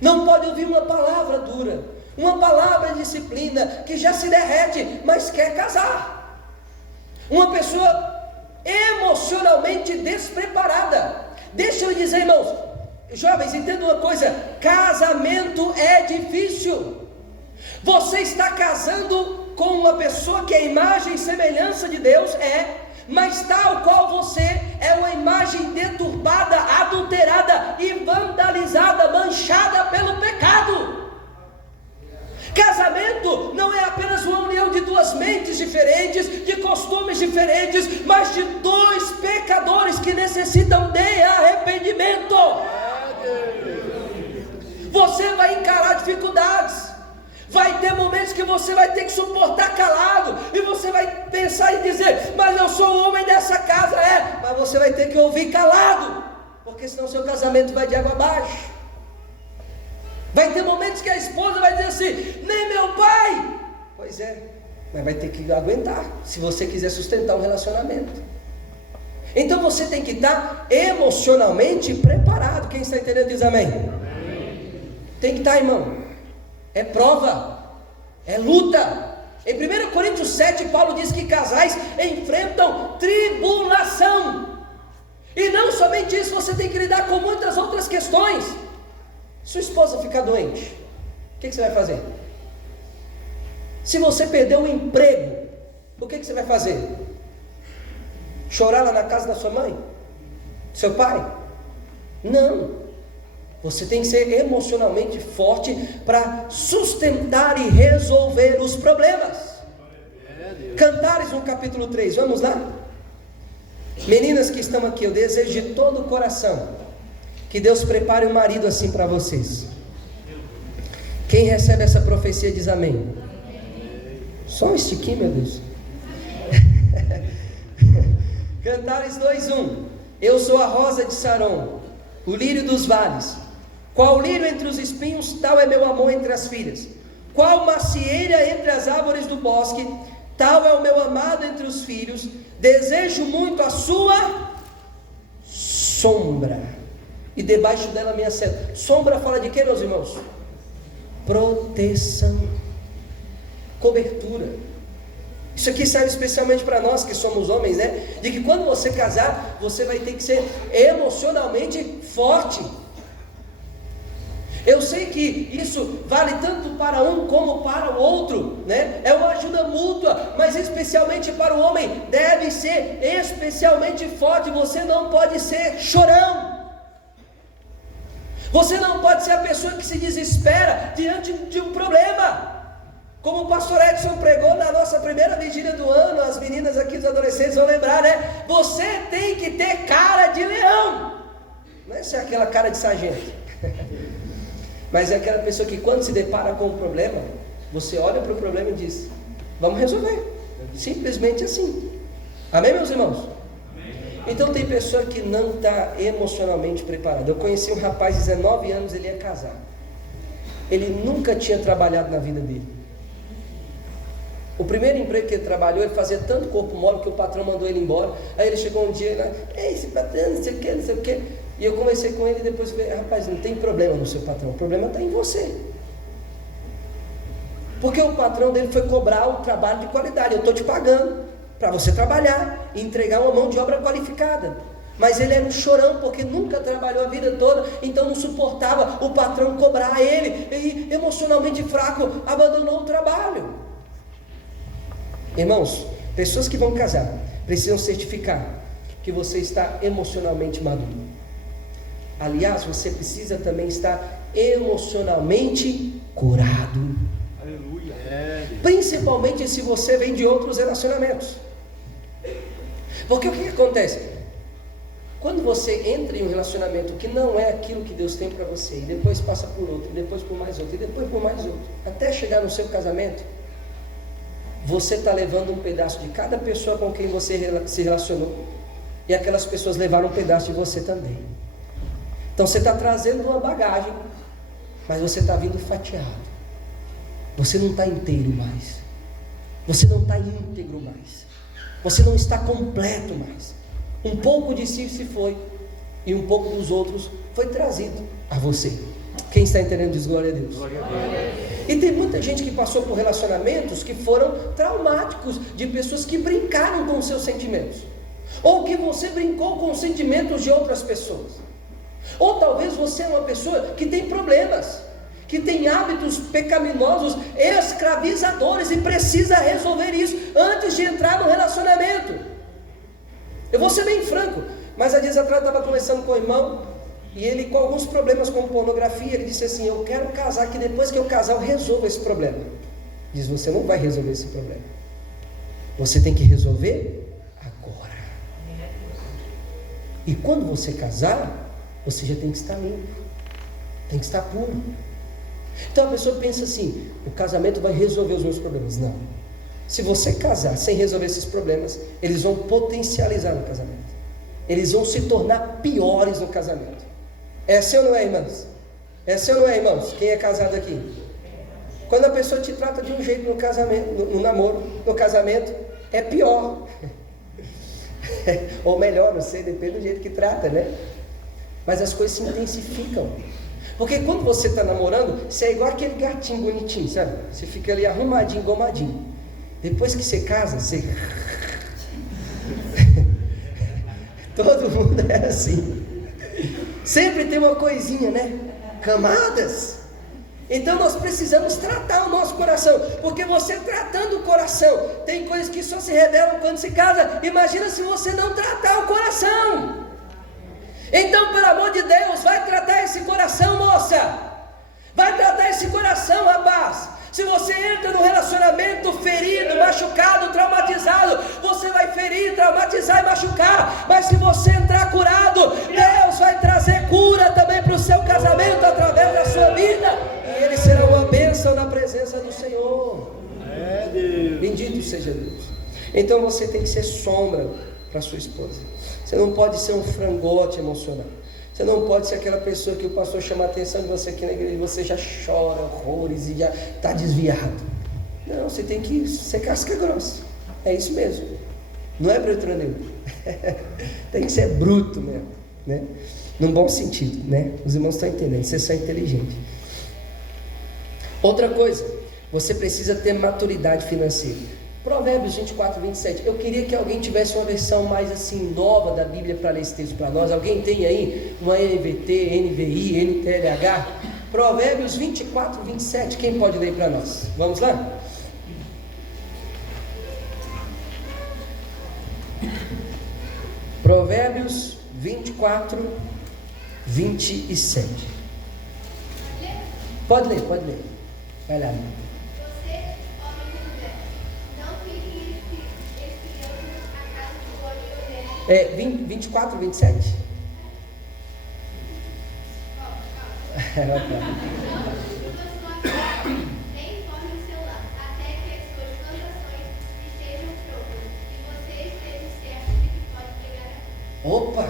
Não pode ouvir uma palavra dura, uma palavra de disciplina que já se derrete, mas quer casar. Uma pessoa emocionalmente despreparada. Deixa eu dizer, irmãos, jovens, entenda uma coisa: casamento é difícil. Você está casando com uma pessoa que é a imagem e semelhança de Deus, mas tal qual você é uma imagem deturbada, adulterada e vandalizada, manchada pelo pecado. Casamento não é apenas uma união de duas mentes diferentes, de costumes diferentes, mas de dois pecadores que necessitam de arrependimento. Você vai encarar dificuldades, vai ter momentos que você vai ter que suportar calado, e você vai pensar e dizer: mas eu sou o homem dessa casa. Mas você vai ter que ouvir calado, porque senão seu casamento vai de água abaixo. Vai ter momentos que a esposa vai dizer assim: nem meu pai. Pois é, mas vai ter que aguentar, se você quiser sustentar um relacionamento. Então você tem que estar emocionalmente preparado. Quem está entendendo diz amém. Tem que estar, irmão. É prova, é luta. Em 1 Coríntios 7, Paulo diz que casais enfrentam tribulação. E não somente isso, você tem que lidar com muitas outras questões. Sua esposa ficar doente, o que você vai fazer? Se você perder o emprego, o que você vai fazer? Chorar lá na casa da sua mãe? Seu pai? Não. Você tem que ser emocionalmente forte para sustentar e resolver os problemas. Cantares no capítulo 3, vamos lá? Meninas que estão aqui, eu desejo de todo o coração Que Deus prepare um marido assim para vocês. Quem recebe essa profecia diz amém. Só um estiquinho, meu Deus. Cantares 2:1. Eu sou a rosa de Saron, o lírio dos vales. Qual lírio entre os espinhos, tal é meu amor entre as filhas. Qual macieira entre as árvores do bosque, tal é o meu amado entre os filhos. Desejo muito a sua sombra, e debaixo dela a minha seta. Sombra fala de quê, meus irmãos? Proteção, cobertura. Isso aqui serve especialmente para nós que somos homens, né? De que quando você casar, você vai ter que ser emocionalmente forte. Eu sei que isso vale tanto para um como para o outro, né? É uma ajuda mútua, mas especialmente para o homem, deve ser especialmente forte. Você não pode ser chorão. Você não pode ser a pessoa que se desespera diante de um problema. Como o pastor Edson pregou na nossa primeira vigília do ano, as meninas aqui, os adolescentes vão lembrar, né? Você tem que ter cara de leão. Não é ser aquela cara de sargento. Mas é aquela pessoa que quando se depara com um problema, você olha para o problema e diz: vamos resolver. Simplesmente assim. Amém, meus irmãos? Então tem pessoa que não está emocionalmente preparada. Eu conheci um rapaz de 19 anos, ele ia casar. Ele nunca tinha trabalhado na vida dele. O primeiro emprego que ele trabalhou, ele fazia tanto corpo mole que o patrão mandou ele embora. Aí ele chegou um dia e falou: ei, esse patrão, não sei o que, não sei o que. E eu conversei com ele e depois falei: rapaz, não tem problema no seu patrão, o problema está em você. Porque o patrão dele foi cobrar o trabalho de qualidade. Eu estou te pagando para você trabalhar e entregar uma mão de obra qualificada. Mas ele era um chorão, porque nunca trabalhou a vida toda, então não suportava o patrão cobrar ele, e emocionalmente fraco, abandonou o trabalho. Irmãos, pessoas que vão casar precisam certificar que você está emocionalmente maduro. Aliás, você precisa também estar emocionalmente curado. Aleluia. Principalmente se você vem de outros relacionamentos. Porque o que acontece? Quando você entra em um relacionamento que não é aquilo que Deus tem para você, e depois passa por outro, e depois por mais outro, e depois por mais outro, até chegar no seu casamento, você está levando um pedaço de cada pessoa com quem você se relacionou, e aquelas pessoas levaram um pedaço de você também. Então você está trazendo uma bagagem, mas você está vindo fatiado. Você não está inteiro mais. Você não está íntegro mais. Você não está completo mais. Um pouco de si se foi, e um pouco dos outros foi trazido a você. Quem está entendendo diz glória a Deus. Glória a Deus. E tem muita gente que passou por relacionamentos que foram traumáticos, de pessoas que brincaram com os seus sentimentos, ou que você brincou com os sentimentos de outras pessoas. Ou talvez você é uma pessoa que tem problemas, que tem hábitos pecaminosos, escravizadores, e precisa resolver isso antes de entrar no relacionamento. Eu vou ser bem franco, mas há dias atrás eu estava conversando com o irmão, e ele com alguns problemas com pornografia, ele disse assim: eu quero casar, que depois que eu casar eu resolvo esse problema. Diz: você não vai resolver esse problema, você tem que resolver agora. E quando você casar, você já tem que estar limpo, tem que estar puro. Então a pessoa pensa assim: o casamento vai resolver os meus problemas. Não. Se você casar sem resolver esses problemas, eles vão potencializar no casamento. Eles vão se tornar piores no casamento. É assim ou não é, irmãos? É assim ou não é, irmãos? Quem é casado aqui? Quando a pessoa te trata de um jeito no casamento, no namoro, no casamento, é pior. Ou melhor, não sei, depende do jeito que trata, né? Mas as coisas se intensificam. Porque quando você está namorando, você é igual aquele gatinho bonitinho, sabe? Você fica ali arrumadinho, engomadinho. Depois que você casa, você... Todo mundo é assim. Sempre tem uma coisinha, né? Camadas. Então nós precisamos tratar o nosso coração. Porque você tratando o coração, tem coisas que só se revelam quando se casa. Imagina se você não tratar o coração. Então, pelo amor de Deus, vai tratar esse coração, moça. Vai tratar esse coração, rapaz. Se você entra num relacionamento ferido, machucado, traumatizado, você vai ferir, traumatizar e machucar. Mas se você entrar curado, Deus vai trazer cura também seu casamento através da sua vida, e ele será uma bênção na presença do Senhor. Bendito seja Deus. Então você tem que ser sombra para sua esposa. Você não pode ser um frangote emocional. Você não pode ser aquela pessoa que o pastor chama a atenção de você aqui na igreja e você já chora horrores e já está desviado. Não, você tem que ser casca grossa. É isso mesmo. Não é brutaneiro. Tem que ser bruto mesmo, né? Num bom sentido, né? Os irmãos estão entendendo. Você só inteligente. Outra coisa, você precisa ter maturidade financeira. Provérbios 24, 27. Eu queria que alguém tivesse uma versão mais assim nova da Bíblia para ler esse texto para nós. Alguém tem aí uma NVT, NVI, NTLH? Provérbios 24, 27. Quem pode ler para nós? Vamos lá? Provérbios 24, 27. Pode ler. Vai lá. É 24, 27? Opa!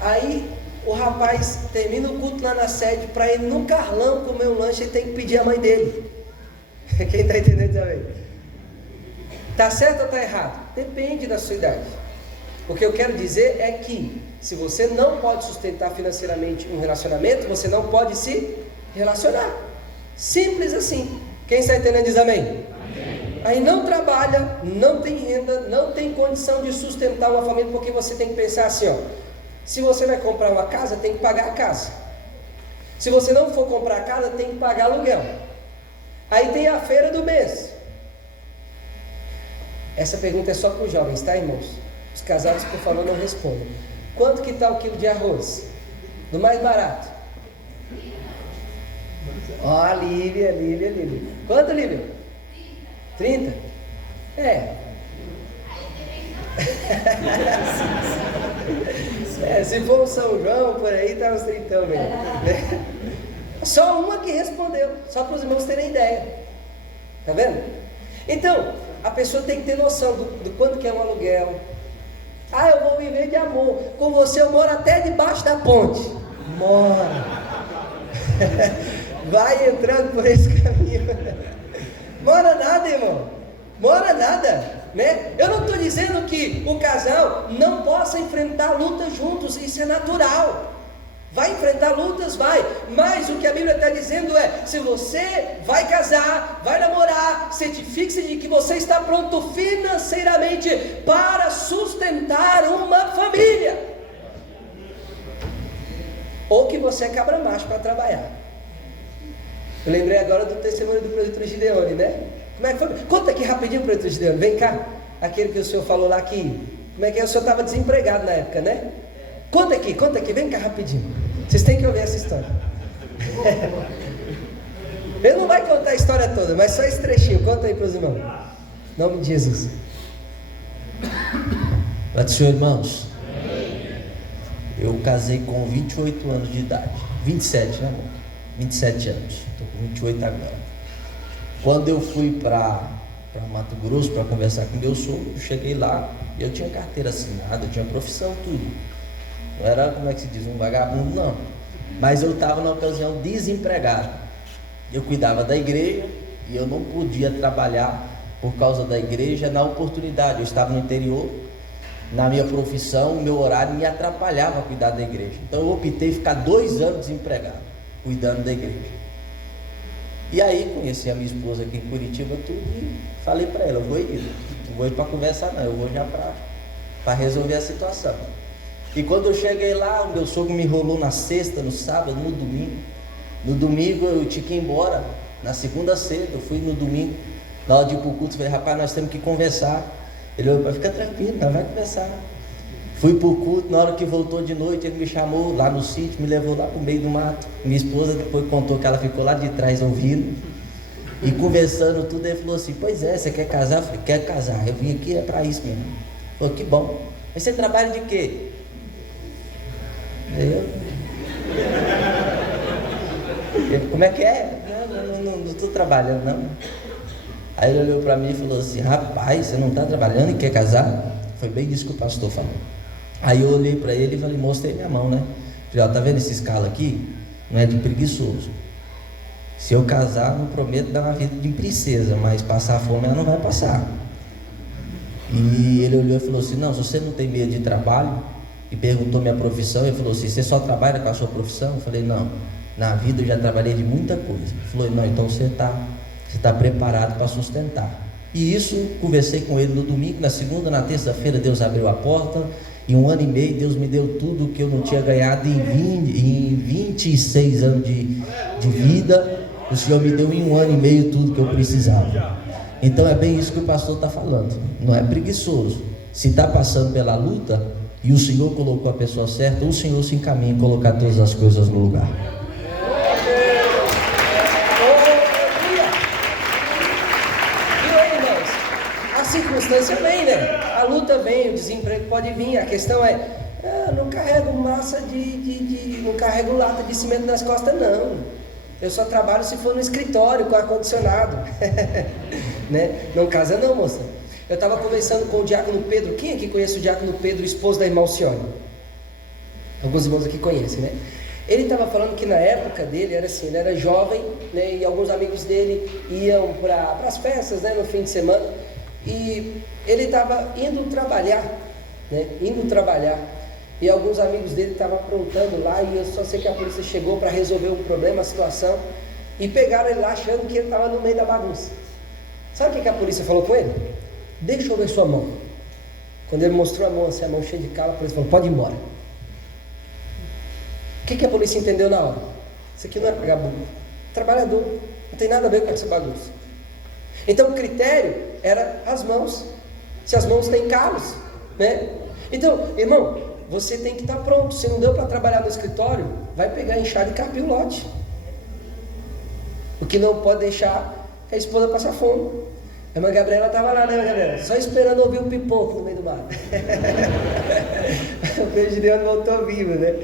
Aí o rapaz termina o culto lá na sede, para ir no Carlão comer um lanche, ele tem que pedir a mãe dele. Quem está entendendo também? Está certo ou está errado? Depende da sua idade. O que eu quero dizer é que se você não pode sustentar financeiramente um relacionamento, você não pode se relacionar. Simples assim. Quem está entendendo diz amém? Amém. Aí não trabalha, não tem renda, não tem condição de sustentar uma família, porque você tem que pensar assim, ó. Se você vai comprar uma casa, tem que pagar a casa. Se você não for comprar a casa, tem que pagar aluguel. Aí tem a feira do mês. Essa pergunta é só para os jovens, tá, irmãos? Os casados, por favor, não respondam. Quanto que está o quilo de arroz? Do mais barato? Ó, Lívia. Quanto, Lívia? 30? É. Se for um São João, por aí, tá uns 30 mesmo, né? Só uma que respondeu, só para os irmãos terem ideia. Tá vendo? Então, a pessoa tem que ter noção do quanto que é um aluguel. Ah, eu vou viver de amor. Com você eu moro até debaixo da ponte. Mora. Vai entrando por esse caminho. Mora nada, irmão. Mora nada, né? Eu não estou dizendo que o casal não possa enfrentar lutas juntos. Isso é natural. Vai enfrentar lutas, vai. Mas o que a Bíblia está dizendo é: se você vai casar, vai namorar, certifique-se de que você está pronto financeiramente para sustentar uma família. Ou que você é cabra macho para trabalhar. Eu lembrei agora do testemunho do presbítero Gideone, né? Como é que foi? Conta aqui rapidinho, presbítero Gideone. Vem cá. Aquele que o senhor falou lá que... Como é que é? O senhor estava desempregado na época, né? Conta aqui, vem cá rapidinho. Vocês têm que ouvir essa história. Ele não vai contar a história toda, mas só esse trechinho. Conta aí para os irmãos. Em nome de Jesus. Paz do Senhor, irmãos. Eu casei com 28 anos de idade. 27, né, amor? 27 anos. Estou com 28 agora. Quando eu fui para Mato Grosso para conversar com meu sogro, eu cheguei lá e eu tinha carteira assinada, eu tinha profissão, tudo. Não era, como é que se diz, um vagabundo, não. Mas eu estava na ocasião desempregado. Eu cuidava da igreja e eu não podia trabalhar por causa da igreja na oportunidade. Eu estava no interior, na minha profissão, o meu horário me atrapalhava a cuidar da igreja. Então eu optei em ficar 2 anos desempregado, cuidando da igreja. E aí conheci a minha esposa aqui em Curitiba, tudo, e falei para ela: eu vou ir, não vou ir para conversar não, eu vou já para resolver a situação. E quando eu cheguei lá, o meu sogro me enrolou na sexta, no sábado, no domingo. No domingo eu tinha que ir embora, na segunda cedo, eu fui no domingo, na hora de ir para o culto, falei: rapaz, nós temos que conversar. Ele falou: fica tranquilo, nós vamos conversar. Fui para o culto, na hora que voltou de noite, ele me chamou lá no sítio, me levou lá para o meio do mato. Minha esposa depois contou que ela ficou lá de trás ouvindo e conversando tudo. Ele falou assim: pois é, você quer casar? Eu falei: quero casar, eu vim aqui é para isso mesmo. Ele falou: que bom. Mas você trabalha de quê? Como é que é? Não estou trabalhando, não. Aí ele olhou para mim e falou assim: rapaz, você não está trabalhando e quer casar? Foi bem isso que o pastor falou. Aí eu olhei para ele e falei, mostrei minha mão, né? Falei, ó, tá vendo esse escala aqui? Não é de preguiçoso. Se eu casar, não prometo dar uma vida de princesa, mas passar fome ela não vai passar. E ele olhou e falou assim: não, se você não tem medo de trabalho, e perguntou minha profissão, ele falou assim: você só trabalha com a sua profissão? Eu falei: não, na vida eu já trabalhei de muita coisa. Ele falou: não, então você está preparado para sustentar. E isso, conversei com ele no domingo, na segunda, na terça-feira Deus abriu a porta. Em 1 ano e meio Deus me deu tudo que eu não tinha ganhado em 26 anos de vida. O Senhor me deu em 1 ano e meio tudo que eu precisava. Então é bem isso que o pastor está falando. Não é preguiçoso. Se está passando pela luta e o Senhor colocou a pessoa certa, o Senhor se encaminha em colocar todas as coisas no lugar. A circunstância vem, né? A luta vem, o desemprego pode vir. A questão é, não carrego massa não carrego lata de cimento nas costas, não. Eu só trabalho se for no escritório com ar-condicionado. Né? Não casa não, moça. Eu estava conversando com o diácono Pedro. Quem aqui conhece o diácono Pedro, esposo da irmã Alcione? Alguns irmãos aqui conhecem, né? Ele estava falando que na época dele era assim, ele era jovem, né? E alguns amigos dele iam para as festas, né? No fim de semana. E ele estava indo trabalhar, né? E alguns amigos dele estavam aprontando lá, e eu só sei que a polícia chegou para resolver um problema, a situação, e pegaram ele lá achando que ele estava no meio da bagunça. Sabe o que a polícia falou com ele? Deixa eu ver sua mão. Quando ele mostrou a mão, assim, a mão cheia de calo, a polícia falou: pode ir embora. O que a polícia entendeu na hora? Isso aqui não é vagabundo, trabalhador, não tem nada a ver com essa bagunça. Então o critério era as mãos, se as mãos têm calos, né? Então, irmão, você tem que estar pronto. Se não deu para trabalhar no escritório, vai pegar enxada e carpir o lote. O que não pode deixar é a esposa passar fome. A irmã Gabriela estava lá, né, galera? Só esperando ouvir um pipoco no meio do mar. O beijo de Deus voltou vivo, né?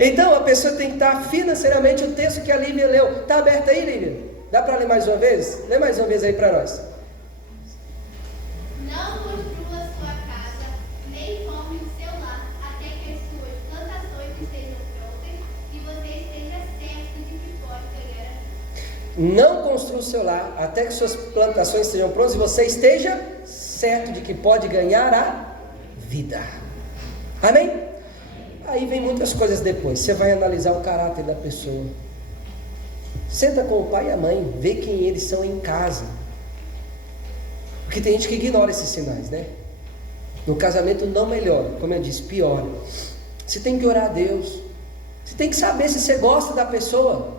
Então a pessoa tem que estar financeiramente. O texto que a Lívia leu, está aberto aí, Lívia? Dá para ler mais uma vez? Lê mais uma vez aí para nós. Não construa sua casa, nem forme o seu lar, até que as suas plantações estejam prontas e você esteja certo de que pode ganhar a vida. Não construa o seu lar até que suas plantações estejam prontas e você esteja certo de que pode ganhar a vida. Amém? Aí vem muitas coisas depois. Você vai analisar o caráter da pessoa. Senta com o pai e a mãe, vê quem eles são em casa. Porque tem gente que ignora esses sinais, né? No casamento não melhora, como eu disse, piora. Você tem que orar a Deus. Você tem que saber se você gosta da pessoa.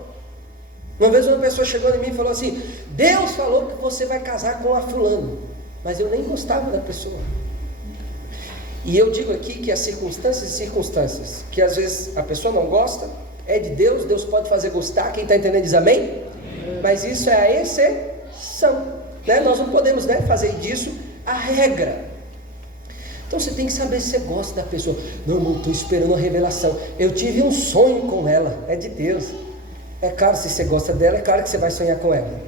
Uma vez uma pessoa chegou em mim e falou assim: Deus falou que você vai casar com a fulano. Mas eu nem gostava da pessoa. E eu digo aqui que as circunstâncias, que às vezes a pessoa não gosta, é de Deus. Deus pode fazer gostar. Quem está entendendo diz amém? Mas isso é a exceção, né? Nós não podemos, né, fazer disso a regra. Então você tem que saber se você gosta da pessoa. Não estou esperando a revelação. Eu tive um sonho com ela. É de Deus. É claro, se você gosta dela, é claro que você vai sonhar com ela.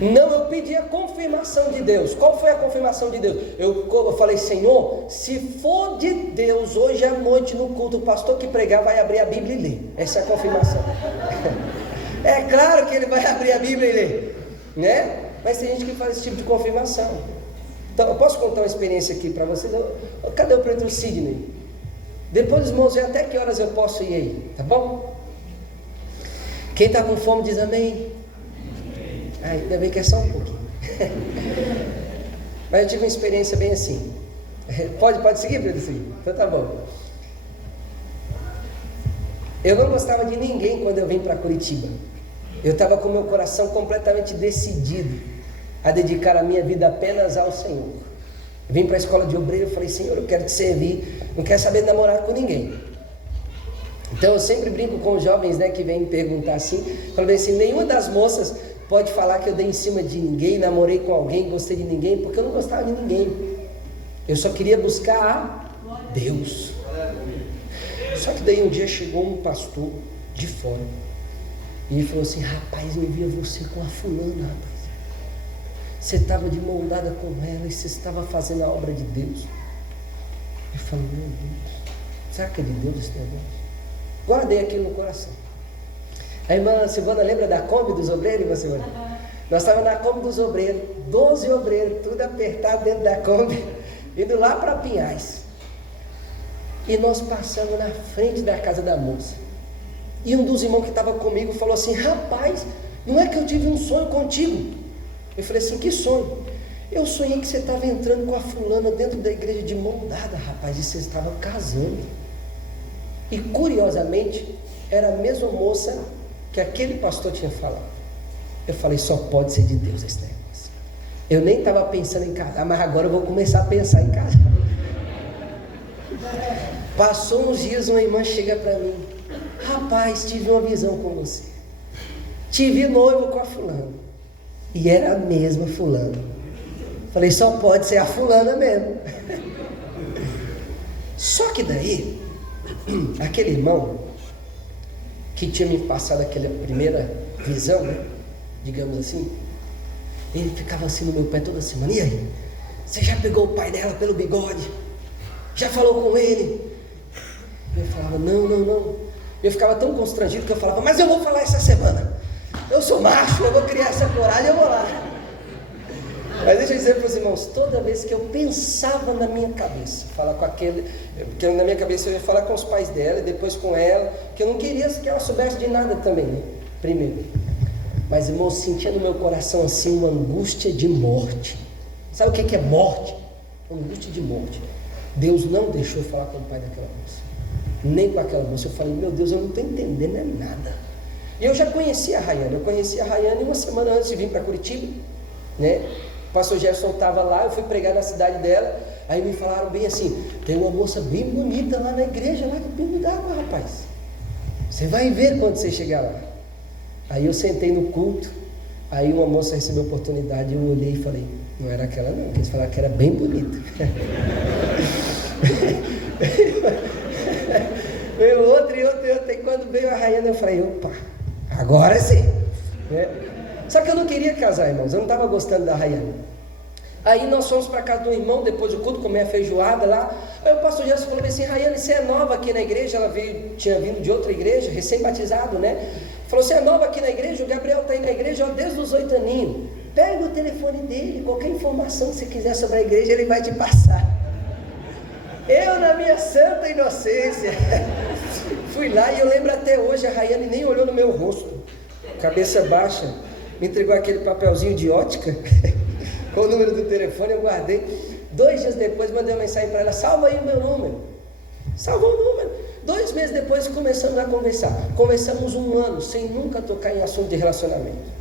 Não, eu pedi a confirmação de Deus. Qual foi a confirmação de Deus? Eu falei: Senhor, se for de Deus, hoje à noite no culto, o pastor que pregar vai abrir a Bíblia e ler. Essa é a confirmação. É claro que ele vai abrir a Bíblia e ler, né? Mas tem gente que faz esse tipo de confirmação. Então, eu posso contar uma experiência aqui para vocês? Cadê o preto Sidney? Depois, irmãos, vê até que horas eu posso ir aí, tá bom? Quem está com fome diz amém. Ainda bem que é só um pouquinho. Mas eu tive uma experiência bem assim. Pode seguir, Pedro? Então tá bom. Eu não gostava de ninguém quando eu vim para Curitiba. Eu estava com meu coração completamente decidido a dedicar a minha vida apenas ao Senhor. Eu vim para a escola de obreiro e falei: Senhor, eu quero te servir, não quero saber de namorar com ninguém. Então eu sempre brinco com os jovens, né, que vêm me perguntar assim. Falo bem assim: nenhuma das moças pode falar que eu dei em cima de ninguém, namorei com alguém, gostei de ninguém, porque eu não gostava de ninguém. Eu só queria buscar a Deus. Só que daí um dia chegou um pastor de fora e ele falou assim: rapaz, eu via você com a fulana, rapaz. Você estava de mão dada com ela e você estava fazendo a obra de Deus. Eu falei: meu Deus, será que é de Deus esse negócio? Guardei aquilo no coração. A irmã Silvana lembra da Kombi dos obreiros, irmã Silvana? Nós estávamos na Kombi dos obreiros, 12 obreiros, tudo apertado dentro da Kombi, indo lá para Pinhais. E nós passamos na frente da casa da moça. E um dos irmãos que estava comigo falou assim: rapaz, não é que eu tive um sonho contigo? Eu falei assim: que sonho? Eu sonhei que você estava entrando com a fulana dentro da igreja de mão dada, rapaz, e vocês estavam casando. E curiosamente, era a mesma moça que aquele pastor tinha falado. Eu falei: só pode ser de Deus esse negócio. Eu nem estava pensando em casar, mas agora eu vou começar a pensar em casar. Passou uns dias, uma irmã chega para mim: rapaz, tive uma visão com você. Te vi noivo com a fulana. E era a mesma fulana. Falei: só pode ser a fulana mesmo. Só que daí, aquele irmão que tinha me passado aquela primeira visão, né, digamos assim, ele ficava assim no meu pé toda semana: e aí, você já pegou o pai dela pelo bigode? Já falou com ele? Eu falava: não. Eu ficava tão constrangido que eu falava: mas eu vou falar essa semana. Eu sou macho, eu vou criar essa coragem, eu vou lá. Mas deixa eu dizer para os irmãos, toda vez que eu pensava na minha cabeça, falar com aquele, porque na minha cabeça eu ia falar com os pais dela e depois com ela, que eu não queria que ela soubesse de nada também, né? Primeiro. Mas, irmãos, sentia no meu coração assim uma angústia de morte. Sabe o que é morte? Uma angústia de morte. Deus não deixou eu falar com o pai daquela moça, nem com aquela moça. Eu falei: meu Deus, eu não estou entendendo nada. E eu já conhecia a Rayane. Eu conheci a Rayane uma semana antes de vir para Curitiba, né? O pastor Gerson estava lá, eu fui pregar na cidade dela. Aí me falaram bem assim: tem uma moça bem bonita lá na igreja, lá do Pingo d'Água, rapaz. Você vai ver quando você chegar lá. Aí eu sentei no culto. Aí uma moça recebeu a oportunidade. Eu olhei e falei: não era aquela não, que eles falaram que era bem bonita. Veio outra. E quando veio a Rayane, eu falei: opa, agora sim. Só que eu não queria casar, irmãos. Eu não estava gostando da Rayane. Aí nós fomos para casa do irmão, depois do culto, comer a feijoada lá. Aí o pastor Jesus falou assim: Rayane, você é nova aqui na igreja? Ela tinha vindo de outra igreja, recém-batizado, né? Falou: você é nova aqui na igreja? O Gabriel está aí na igreja desde os 8 aninhos. Pega o telefone dele, qualquer informação que você quiser sobre a igreja, ele vai te passar. Eu, na minha santa inocência, fui lá e eu lembro até hoje, a Rayane nem olhou no meu rosto, cabeça baixa, me entregou aquele papelzinho de ótica, com o número do telefone, eu guardei. 2 dias depois, mandei uma mensagem para ela: salva aí o meu número. Salvou o número. 2 meses depois, começamos a conversar. Conversamos 1 ano, sem nunca tocar em assunto de relacionamento.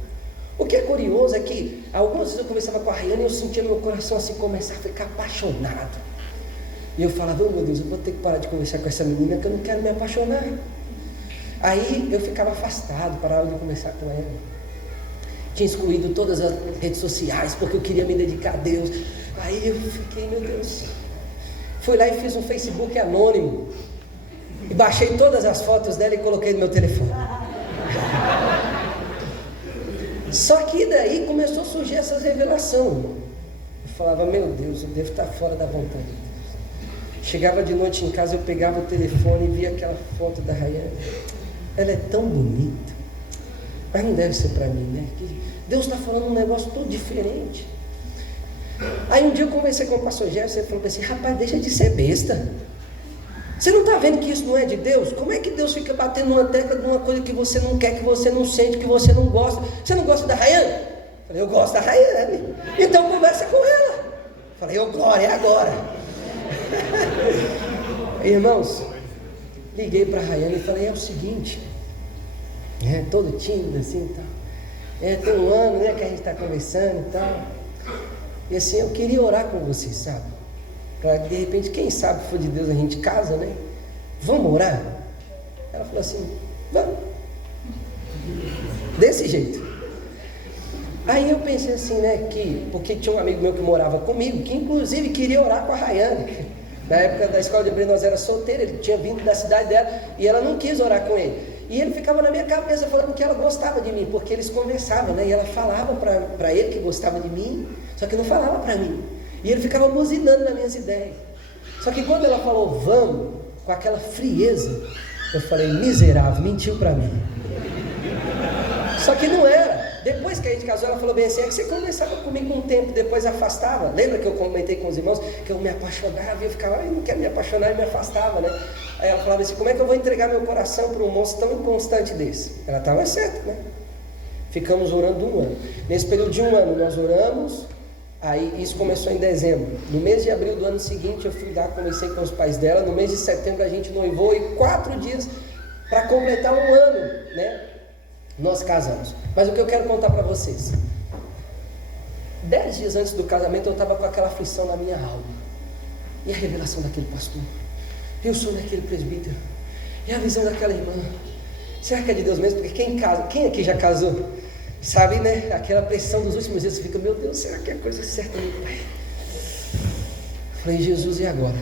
O que é curioso é que, algumas vezes eu conversava com a Rayane e eu sentia no meu coração assim, começar a ficar apaixonado. E eu falava: oh meu Deus, eu vou ter que parar de conversar com essa menina, que eu não quero me apaixonar. Aí eu ficava afastado, parava de conversar com ela. Tinha excluído todas as redes sociais, porque eu queria me dedicar a Deus. Aí eu fiquei: meu Deus. Fui lá e fiz um Facebook anônimo. E baixei todas as fotos dela e coloquei no meu telefone. Só que daí começou a surgir essas revelações. Eu falava: meu Deus, eu devo estar fora da vontade de Deus. Chegava de noite em casa, eu pegava o telefone e via aquela foto da Rayane. Ela é tão bonita, mas não deve ser para mim, né? Deus está falando um negócio todo diferente. Aí um dia eu conversei com o pastor Gerson, ele falou assim: rapaz, deixa de ser besta. Você não está vendo que isso não é de Deus? Como é que Deus fica batendo numa tecla de uma coisa que você não quer, que você não sente, que você não gosta? Você não gosta da Rayane? Eu falei: eu gosto da Rayane. Então conversa com ela. Eu falei: ô glória, é agora. Irmãos, liguei para a Rayane e falei: é o seguinte, todo tímido assim e tal. Tem 1 ano, né, que a gente está conversando e tal. E assim, eu queria orar com vocês, sabe? Para de repente, quem sabe, se for de Deus, a gente casa, né? Vamos orar? Ela falou assim: vamos. Desse jeito. Aí eu pensei assim, né, porque tinha um amigo meu que morava comigo, que inclusive queria orar com a Rayane. Na época da escola de obreiro nós era solteiro, ele tinha vindo da cidade dela e ela não quis orar com ele. E ele ficava na minha cabeça falando que ela gostava de mim, porque eles conversavam, né? E ela falava para ele que gostava de mim, só que não falava para mim. E ele ficava buzinando nas minhas ideias. Só que quando ela falou vamos, com aquela frieza, eu falei, miserável, mentiu para mim. Só que não era. Depois que a gente casou, ela falou bem assim, é que você conversava comigo um tempo, depois afastava. Lembra que eu comentei com os irmãos que eu me apaixonava e eu ficava, eu não quero me apaixonar, e me afastava, né? Aí ela falava assim, como é que eu vou entregar meu coração para um moço tão inconstante desse? Ela estava certa, né? Ficamos orando 1 ano. Nesse período de 1 ano nós oramos, aí isso começou em dezembro. No mês de abril do ano seguinte eu fui lá, conversei com os pais dela. No mês de setembro a gente noivou e 4 dias para completar 1 ano, né? Nós casamos. Mas o que eu quero contar para vocês, 10 dias antes do casamento eu estava com aquela aflição na minha alma. E a revelação daquele pastor, e o sonho daquele presbítero, e a visão daquela irmã. Será que é de Deus mesmo? Porque quem aqui já casou, sabe, né? Aquela pressão dos últimos dias, você fica, meu Deus, será que é a coisa certa, meu pai? Falei, Jesus, e agora?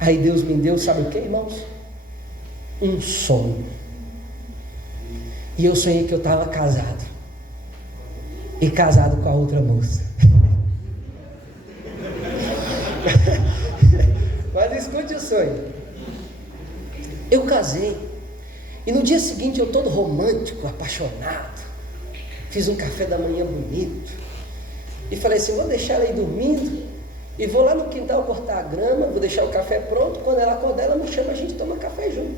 Aí Deus me deu, sabe o que, irmãos? Um sonho. E eu sonhei que eu estava casado. E casado com a outra moça. Mas escute o sonho. Eu casei. E no dia seguinte eu todo romântico, apaixonado. Fiz um café da manhã bonito. E falei assim, vou deixar ela aí dormindo. E vou lá no quintal cortar a grama. Vou deixar o café pronto. Quando ela acordar, ela me chama, a gente toma café junto.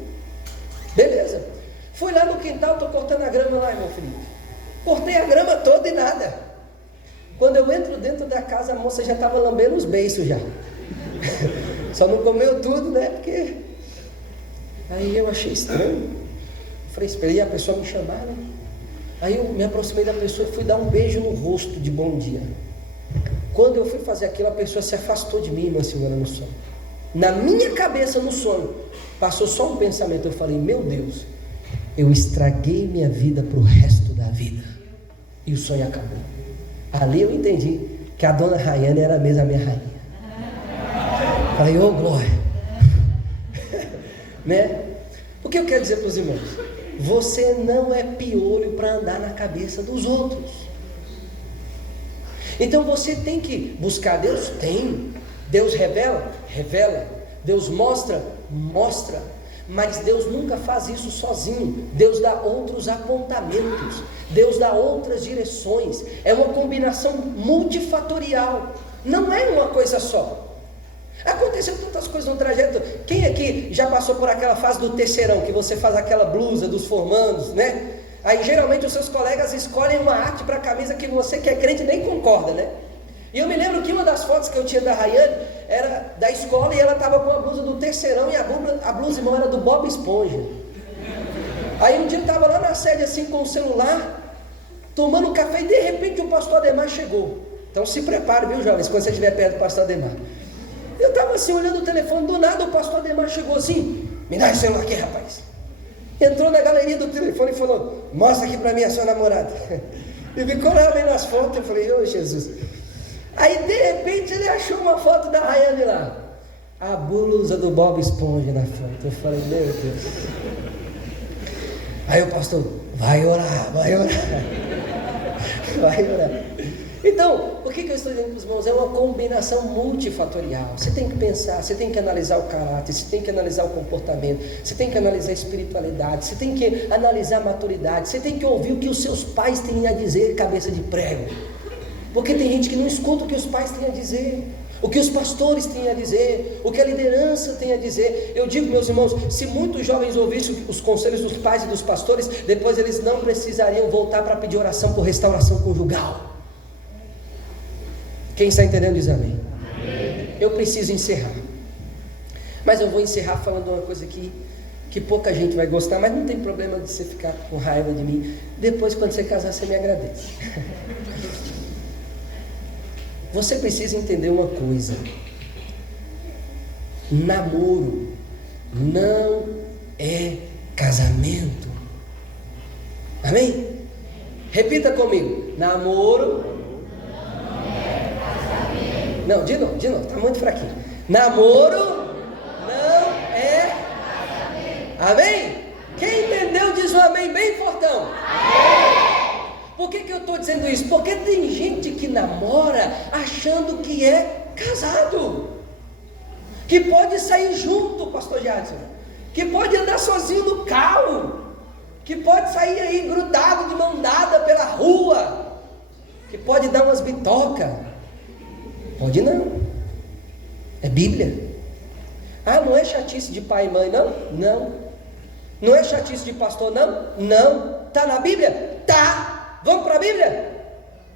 Beleza. Fui lá no quintal, estou cortando a grama lá, irmão Felipe. Cortei a grama toda e nada. Quando eu entro dentro da casa, a moça já estava lambendo os beiços já. Só não comeu tudo, né? Porque... Aí eu achei estranho. Falei, esperei a pessoa me chamar, né? Aí eu me aproximei da pessoa e fui dar um beijo no rosto de bom dia. Quando eu fui fazer aquilo, a pessoa se afastou de mim, irmã Silvana, no sonho. Na minha cabeça, no sonho, passou só um pensamento. Eu falei, meu Deus, eu estraguei minha vida para o resto da vida. E o sonho acabou. Ali eu entendi que a dona Rayane era mesmo a minha rainha. Falei, ô glória. Né? O que eu quero dizer para os irmãos? Você não é piolho para andar na cabeça dos outros. Então você tem que buscar Deus? Tem. Deus revela? Revela. Deus mostra? Mostra. Mas Deus nunca faz isso sozinho. Deus dá outros apontamentos, Deus dá outras direções. É uma combinação multifatorial, não é uma coisa só. Aconteceu tantas coisas no trajeto. Quem aqui já passou por aquela fase do terceirão, que você faz aquela blusa dos formandos, né? Aí geralmente os seus colegas escolhem uma arte para a camisa que você que é crente nem concorda, né? E eu me lembro que uma das fotos que eu tinha da Rayane era da escola e ela estava com a blusa do terceirão e a blusa, irmão, era do Bob Esponja. Aí um dia eu estava lá na sede assim com o celular, tomando café e de repente o pastor Ademar chegou. Então se prepare, viu, jovens, quando você estiver perto do pastor Ademar. Eu estava assim olhando o telefone, do nada o pastor Ademar chegou assim, me dá esse celular aqui, rapaz. Entrou na galeria do telefone e falou, mostra aqui para mim a sua namorada. E ficou lá vendo as fotos, eu falei, ô Jesus. Aí de repente ele achou uma foto da Rayane lá, a blusa do Bob Esponja na foto. Eu falei, meu Deus. Aí o pastor, vai orar, vai orar. Vai orar. Então, o que eu estou dizendo para os irmãos? É uma combinação multifatorial. Você tem que pensar, você tem que analisar o caráter, você tem que analisar o comportamento, você tem que analisar a espiritualidade, você tem que analisar a maturidade, você tem que ouvir o que os seus pais têm a dizer, cabeça de prego. Porque tem gente que não escuta o que os pais têm a dizer, o que os pastores têm a dizer, o que a liderança tem a dizer. Eu digo, meus irmãos, se muitos jovens ouvissem os conselhos dos pais e dos pastores, depois eles não precisariam voltar para pedir oração por restauração conjugal. Quem está entendendo diz amém. Eu preciso encerrar, mas eu vou encerrar falando uma coisa que pouca gente vai gostar, mas não tem problema de você ficar com raiva de mim. Depois, quando você casar, você me agradece. Você precisa entender uma coisa: namoro não é casamento. Amém? Repita comigo: namoro não é casamento. Não, de novo, está muito fraquinho. Namoro não é. Amém? Quem entendeu diz um amém bem fortão. Por que eu estou dizendo isso? Porque tem gente que namora achando que é casado, que pode sair junto, pastor Jadson, que pode andar sozinho no carro, que pode sair aí grudado de mão dada pela rua, que pode dar umas bitocas. Pode não. É Bíblia. Ah, não é chatice de pai e mãe, não? Não. Não é chatice de pastor, não? Não. Está na Bíblia? Tá. Vamos para a Bíblia?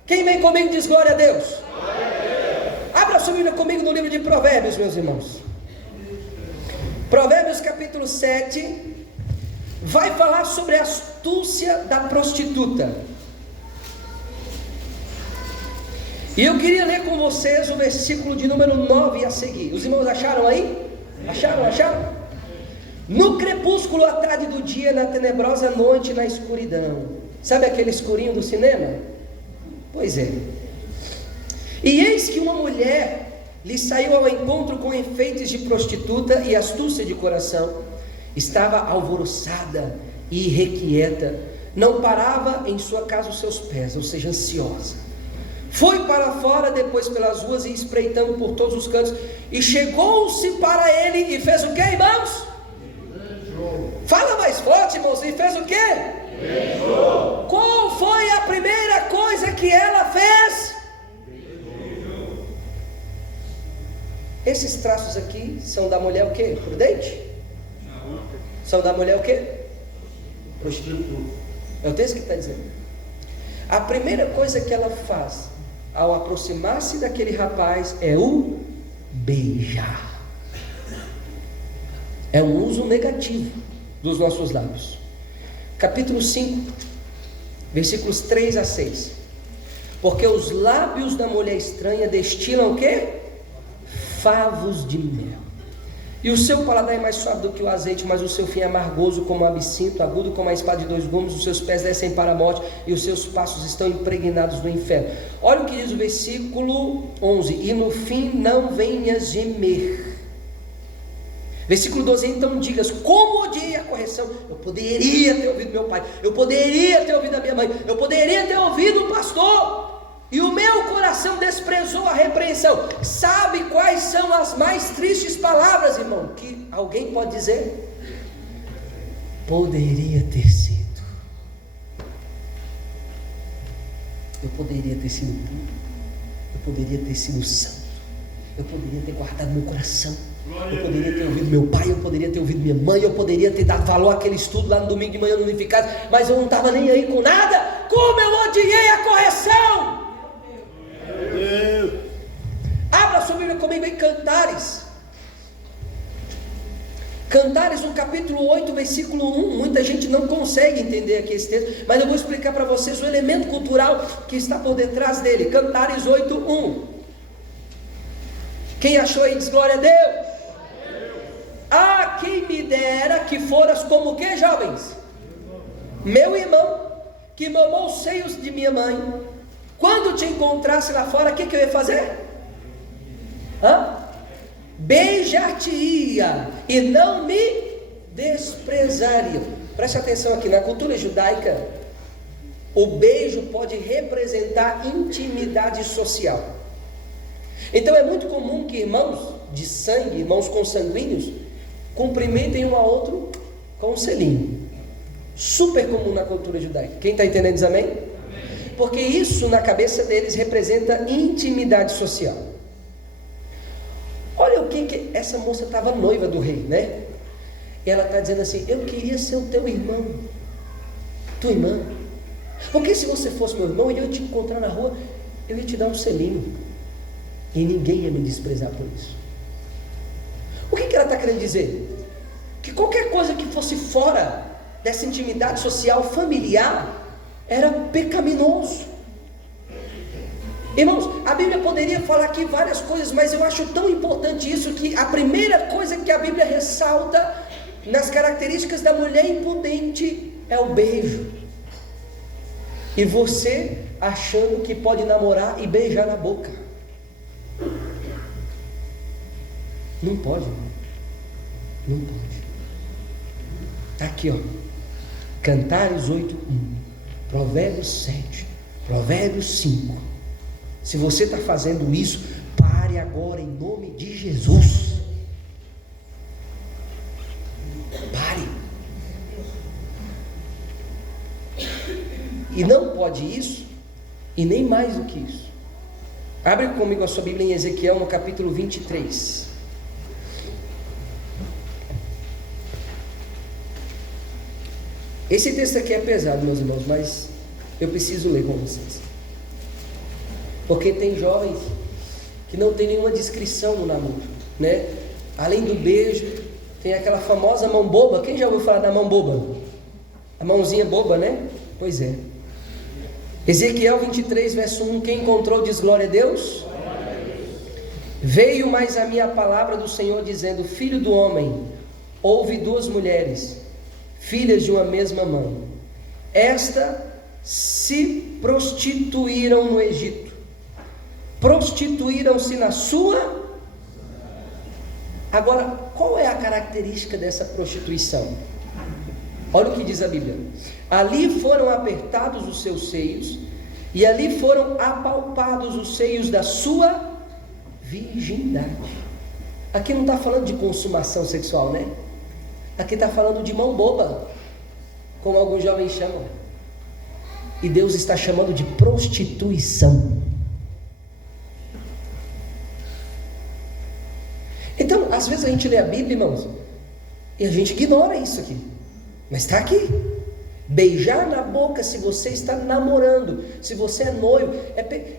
Quem vem comigo diz glória a Deus. Glória a Deus. Abra sua Bíblia comigo no livro de Provérbios, meus irmãos. Provérbios capítulo 7 vai falar sobre a astúcia da prostituta. E eu queria ler com vocês o versículo de número 9 a seguir. Os irmãos acharam aí? Acharam? No crepúsculo à tarde do dia, na tenebrosa noite, na escuridão. Sabe aquele escurinho do cinema? Pois é. E eis que uma mulher lhe saiu ao encontro com enfeites de prostituta e astúcia de coração. Estava alvoroçada e irrequieta, não parava em sua casa os seus pés, ou seja, ansiosa. Foi para fora, depois pelas ruas, e espreitando por todos os cantos, e chegou-se para ele e fez o que, irmãos? Beijou. Fala mais forte, irmãos, e fez o que? Beijou. Qual foi a primeira coisa que ela fez? Beijou. Esses traços aqui são da mulher o quê? Prudente? São da mulher o quê? Prostituta. É o texto que está dizendo. A primeira coisa que ela faz ao aproximar-se daquele rapaz é o beijar. É um uso negativo dos nossos lábios. Capítulo 5, versículos 3 a 6. Porque os lábios da mulher estranha destilam o quê? Favos de mel. E o seu paladar é mais suave do que o azeite, mas o seu fim é amargoso como o absinto, agudo como a espada de dois gumes. Os seus pés descem para a morte e os seus passos estão impregnados no inferno. Olha o que diz o versículo 11: e no fim não venhas gemer. Versículo 12: então digas, como odiei a correção. Eu poderia ter ouvido meu pai, eu poderia ter ouvido a minha mãe, eu poderia ter ouvido o pastor, e o meu coração desprezou a repreensão. Sabe quais são as mais tristes palavras, irmão, que alguém pode dizer? Poderia ter sido. Eu poderia ter sido puro, eu poderia ter sido santo, eu poderia ter guardado meu coração, eu poderia ter ouvido meu pai, eu poderia ter ouvido minha mãe, eu poderia ter dado valor àquele estudo lá no domingo de manhã no Unificado, mas eu não estava nem aí com nada. Como eu odiei a correção! Abra sua Bíblia comigo em Cantares. Cantares, no capítulo 8, versículo 1. Muita gente não consegue entender aqui esse texto, mas eu vou explicar para vocês o elemento cultural que está por detrás dele. Cantares 8, 1. Quem achou aí diz glória a Deus. Ah, quem me dera que foras como o que, jovens? Meu irmão, que mamou os seios de minha mãe. Quando te encontrasse lá fora, o que eu ia fazer? Beijar-te-ia e não me desprezaria. Preste atenção aqui, na cultura judaica, o beijo pode representar intimidade social. Então é muito comum que irmãos de sangue, irmãos consanguíneos, cumprimentem um ao outro com um selinho. Super comum na cultura judaica. Quem está entendendo diz amém? Amém? Porque isso na cabeça deles representa intimidade social. Olha o que essa moça estava noiva do rei, né? E ela está dizendo assim: eu queria ser o teu irmão, tua irmã. Porque se você fosse meu irmão e eu ia te encontrar na rua, eu ia te dar um selinho e ninguém ia me desprezar por isso. O que ela está querendo dizer? Que qualquer coisa que fosse fora dessa intimidade social familiar era pecaminoso. Irmãos, a Bíblia poderia falar aqui várias coisas, mas eu acho tão importante isso, que a primeira coisa que a Bíblia ressalta nas características da mulher impudente é o beijo. E você achando que pode namorar e beijar na boca. Não pode, não pode. Está aqui, ó. Cantares 8:1, Provérbios 7, Provérbios 5. Se você está fazendo isso, pare agora em nome de Jesus. Pare. E não pode isso, e nem mais do que isso. Abre comigo a sua Bíblia em Ezequiel no capítulo 23. Esse texto aqui é pesado, meus irmãos, mas eu preciso ler com vocês. Porque tem jovens que não tem nenhuma descrição no namoro, né? Além do beijo, tem aquela famosa mão boba. Quem já ouviu falar da mão boba? A mãozinha boba, né? Pois é. Ezequiel 23, verso 1. Quem encontrou diz glória a Deus? Veio mais a minha palavra do Senhor dizendo: filho do homem, houve duas mulheres, filhas de uma mesma mãe. Esta se prostituíram no Egito, prostituíram-se na sua. Agora, qual é a característica dessa prostituição? Olha o que diz a Bíblia: ali foram apertados os seus seios, e ali foram apalpados os seios da sua virgindade. Aqui não está falando de consumação sexual, né? Aqui está falando de mão boba, como alguns jovens chamam. E Deus está chamando de prostituição. Então, às vezes a gente lê a Bíblia, irmãos, e a gente ignora isso aqui. Mas está aqui. Beijar na boca se você está namorando, se você é noivo,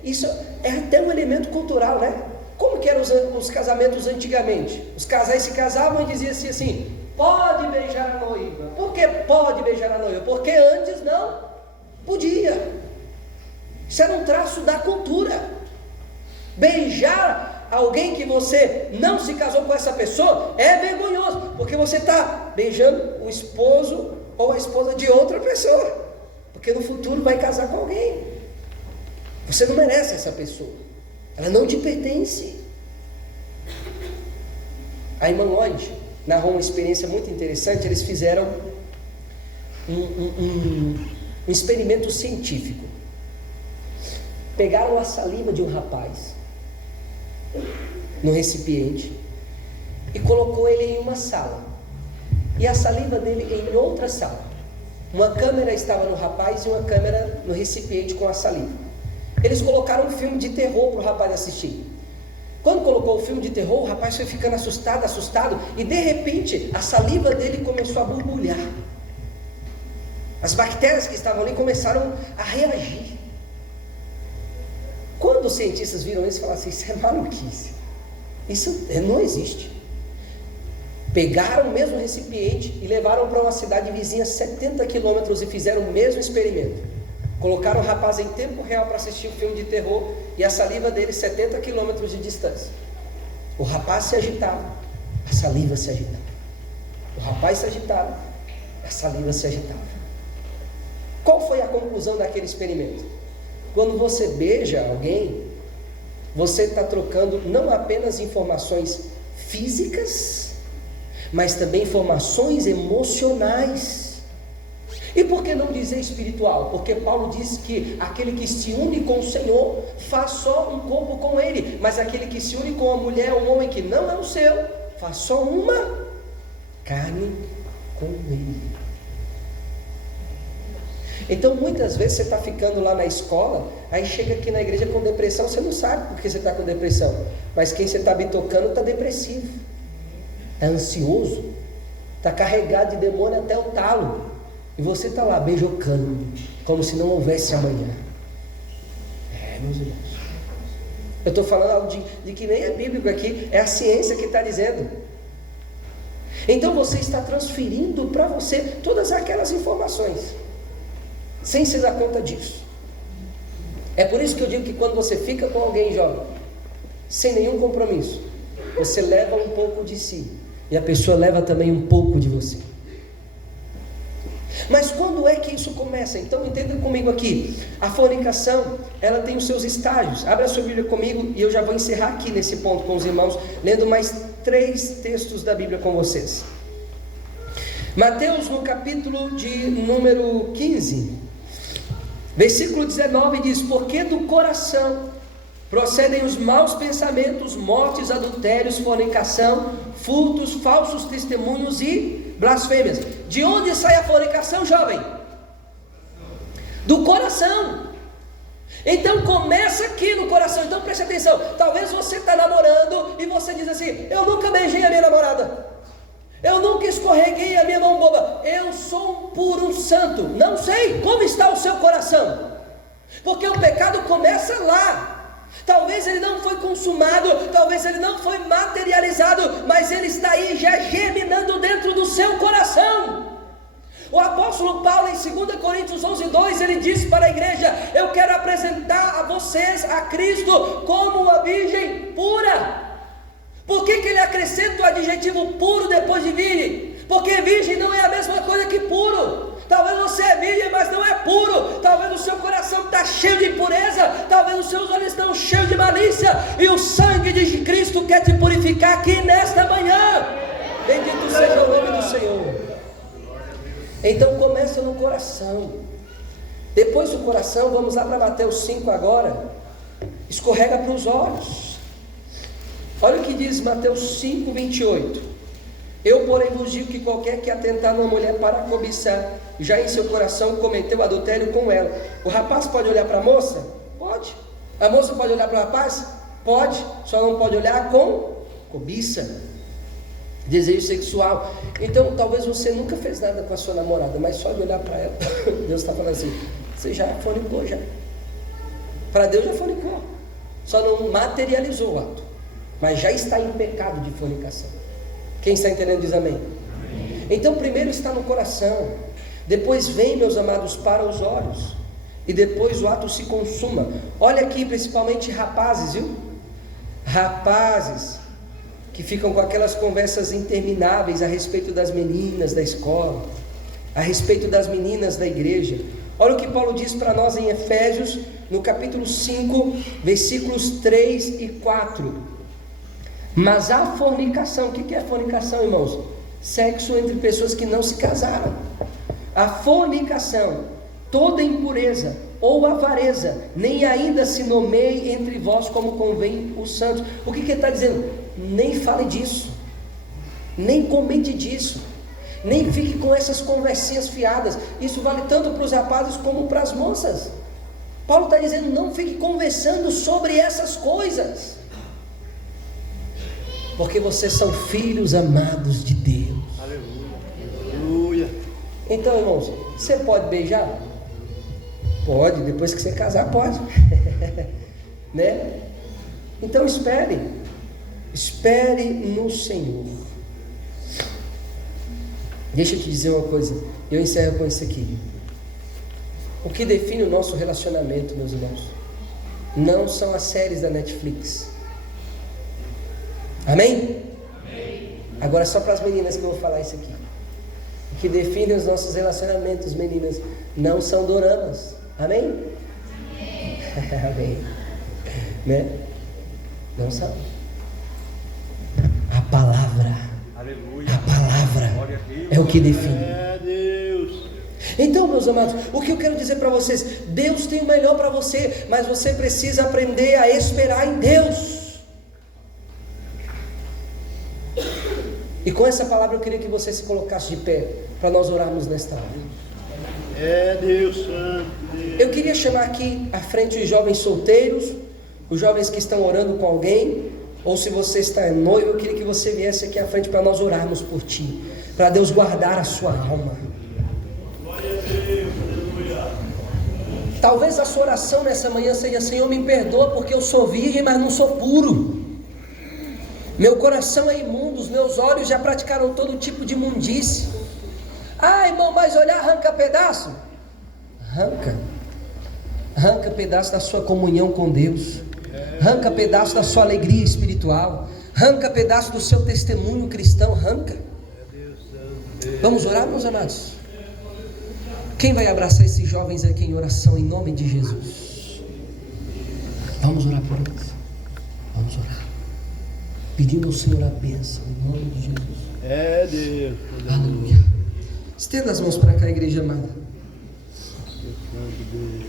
isso é até um elemento cultural, né? Como que eram os casamentos antigamente? Os casais se casavam e diziam assim: pode beijar a noiva. Por que pode beijar a noiva? Porque antes não podia. Isso era um traço da cultura. Beijar alguém que você não se casou com essa pessoa é vergonhoso, porque você está beijando o esposo ou a esposa de outra pessoa, porque no futuro vai casar com alguém. Você não merece essa pessoa, ela não te pertence. A irmã Lloyd narrou uma experiência muito interessante. Eles fizeram um experimento científico. Pegaram a saliva de um rapaz no recipiente e colocou ele em uma sala, e a saliva dele em outra sala. Uma câmera estava no rapaz e uma câmera no recipiente com a saliva. Eles colocaram um filme de terror para o rapaz assistir. Quando colocou o filme de terror, o rapaz foi ficando assustado, e de repente a saliva dele começou a borbulhar. As bactérias que estavam ali começaram a reagir. Quando os cientistas viram isso, falaram assim: isso é maluquice, isso não existe. Pegaram o mesmo recipiente e levaram para uma cidade vizinha 70 quilômetros e fizeram o mesmo experimento. Colocaram o rapaz em tempo real para assistir o filme de terror, e a saliva dele 70 quilômetros de distância. O rapaz se agitava, a saliva se agitava. O rapaz se agitava, a saliva se agitava. Qual foi a conclusão daquele experimento? Quando você beija alguém, você está trocando não apenas informações físicas, mas também informações emocionais. E por que não dizer espiritual? Porque Paulo diz que aquele que se une com o Senhor faz só um corpo com Ele, mas aquele que se une com a mulher ou um homem que não é o seu, faz só uma carne com Ele. Então muitas vezes você está ficando lá na escola, aí chega aqui na igreja com depressão, você não sabe por que você está com depressão, mas quem você está bitocando está depressivo, está ansioso, está carregado de demônio até o talo. E você está lá beijocando, como se não houvesse amanhã. Meus irmãos, eu estou falando algo de que nem é bíblico aqui, é a ciência que está dizendo. Então você está transferindo para você todas aquelas informações, sem se dar conta disso. É por isso que eu digo que quando você fica com alguém jovem, sem nenhum compromisso, você leva um pouco de si, e a pessoa leva também um pouco de você. Mas quando é que isso começa? Então entenda comigo aqui. A fornicação, ela tem os seus estágios. Abra a sua Bíblia comigo e eu já vou encerrar aqui nesse ponto com os irmãos, lendo mais 3 textos da Bíblia com vocês. Mateus, no capítulo de número 15, versículo 19 diz: porque do coração procedem os maus pensamentos, mortes, adultérios, fornicação, furtos, falsos testemunhos e blasfêmias. De onde sai a fornicação, jovem? Do coração. Então começa aqui no coração. Então preste atenção. Talvez você está namorando e você diz assim: eu nunca beijei a minha namorada, eu nunca escorreguei a minha mão boba, eu sou um puro santo. Não sei como está o seu coração, porque o pecado começa lá. Talvez ele não foi consumado, talvez ele não foi materializado, mas ele está aí já germinando dentro do seu coração. O apóstolo Paulo, em 2 Coríntios 11:2, ele disse para a igreja: eu quero apresentar a vocês a Cristo como uma virgem pura. Por que ele acrescenta o adjetivo puro depois de virgem? Porque virgem não é a mesma coisa que puro. Talvez você é virgem, mas não é puro. Talvez o seu coração está cheio de impureza, talvez os seus olhos estão cheios de malícia, e o sangue de Cristo quer te purificar aqui nesta manhã. Bendito seja o nome do Senhor. Então começa no coração. Depois do coração, vamos lá para Mateus 5 agora. Escorrega para os olhos. Olha o que diz Mateus 5, 28. Eu, porém, vos digo que qualquer que atentar numa mulher para cobiçar, já em seu coração cometeu adultério com ela. O rapaz pode olhar para a moça? Pode. A moça pode olhar para o rapaz? Pode. Só não pode olhar com cobiça, desejo sexual. Então talvez você nunca fez nada com a sua namorada, mas só de olhar para ela, Deus está falando assim: você já fornicou já. Para Deus já fornicou, só não materializou o ato, mas já está em pecado de fornicação. Quem está entendendo diz amém. Amém. Então primeiro está no coração, depois vem, meus amados, para os olhos, e depois o ato se consuma. Olha aqui, principalmente rapazes, viu? Rapazes que ficam com aquelas conversas intermináveis a respeito das meninas da escola, a respeito das meninas da igreja. Olha o que Paulo diz para nós em Efésios, no capítulo 5, versículos 3 e 4. Mas a fornicação, o que é fornicação, irmãos? Sexo entre pessoas que não se casaram. A fornicação, toda impureza ou avareza, nem ainda se nomeie entre vós como convém os santos. O que ele está dizendo? Nem fale disso, nem comente disso, nem fique com essas conversinhas fiadas. Isso vale tanto para os rapazes como para as moças. Paulo está dizendo: não fique conversando sobre essas coisas, porque vocês são filhos amados de Deus. Aleluia. Então, irmãos, você pode beijar? Pode, depois que você casar pode. Né? Então espere no Senhor. Deixa eu te dizer uma coisa, eu encerro com isso aqui. O que define o nosso relacionamento, meus irmãos, não são as séries da Netflix. Amém? Amém. Agora só para as meninas que eu vou falar isso aqui. O que define os nossos relacionamentos, meninas, não são doramas. Amém? Amém. Amém. Né? Não são. A palavra. Aleluia. A palavra é o que define. Então, meus amados, o que eu quero dizer para vocês: Deus tem o melhor para você, mas você precisa aprender a esperar em Deus. E com essa palavra eu queria que você se colocasse de pé para nós orarmos nesta hora. Deus Santo. Eu queria chamar aqui à frente os jovens solteiros, os jovens que estão orando com alguém, ou se você está noivo, eu queria que você viesse aqui à frente para nós orarmos por ti, para Deus guardar a sua alma. Talvez a sua oração nessa manhã seja: Senhor, me perdoa porque eu sou virgem, mas não sou puro. Meu coração é imundo, os meus olhos já praticaram todo tipo de imundície. Ah, irmão, mas olhar arranca pedaço? Arranca pedaço da sua comunhão com Deus, arranca pedaço da sua alegria espiritual, arranca pedaço do seu testemunho cristão, arranca. Vamos orar, meus amados? Quem vai abraçar esses jovens aqui em oração em nome de Jesus? Vamos orar por eles. Vamos orar. pedindo ao Senhor a bênção, em nome de Jesus. É Deus. Aleluia. Estenda as mãos para cá, igreja amada.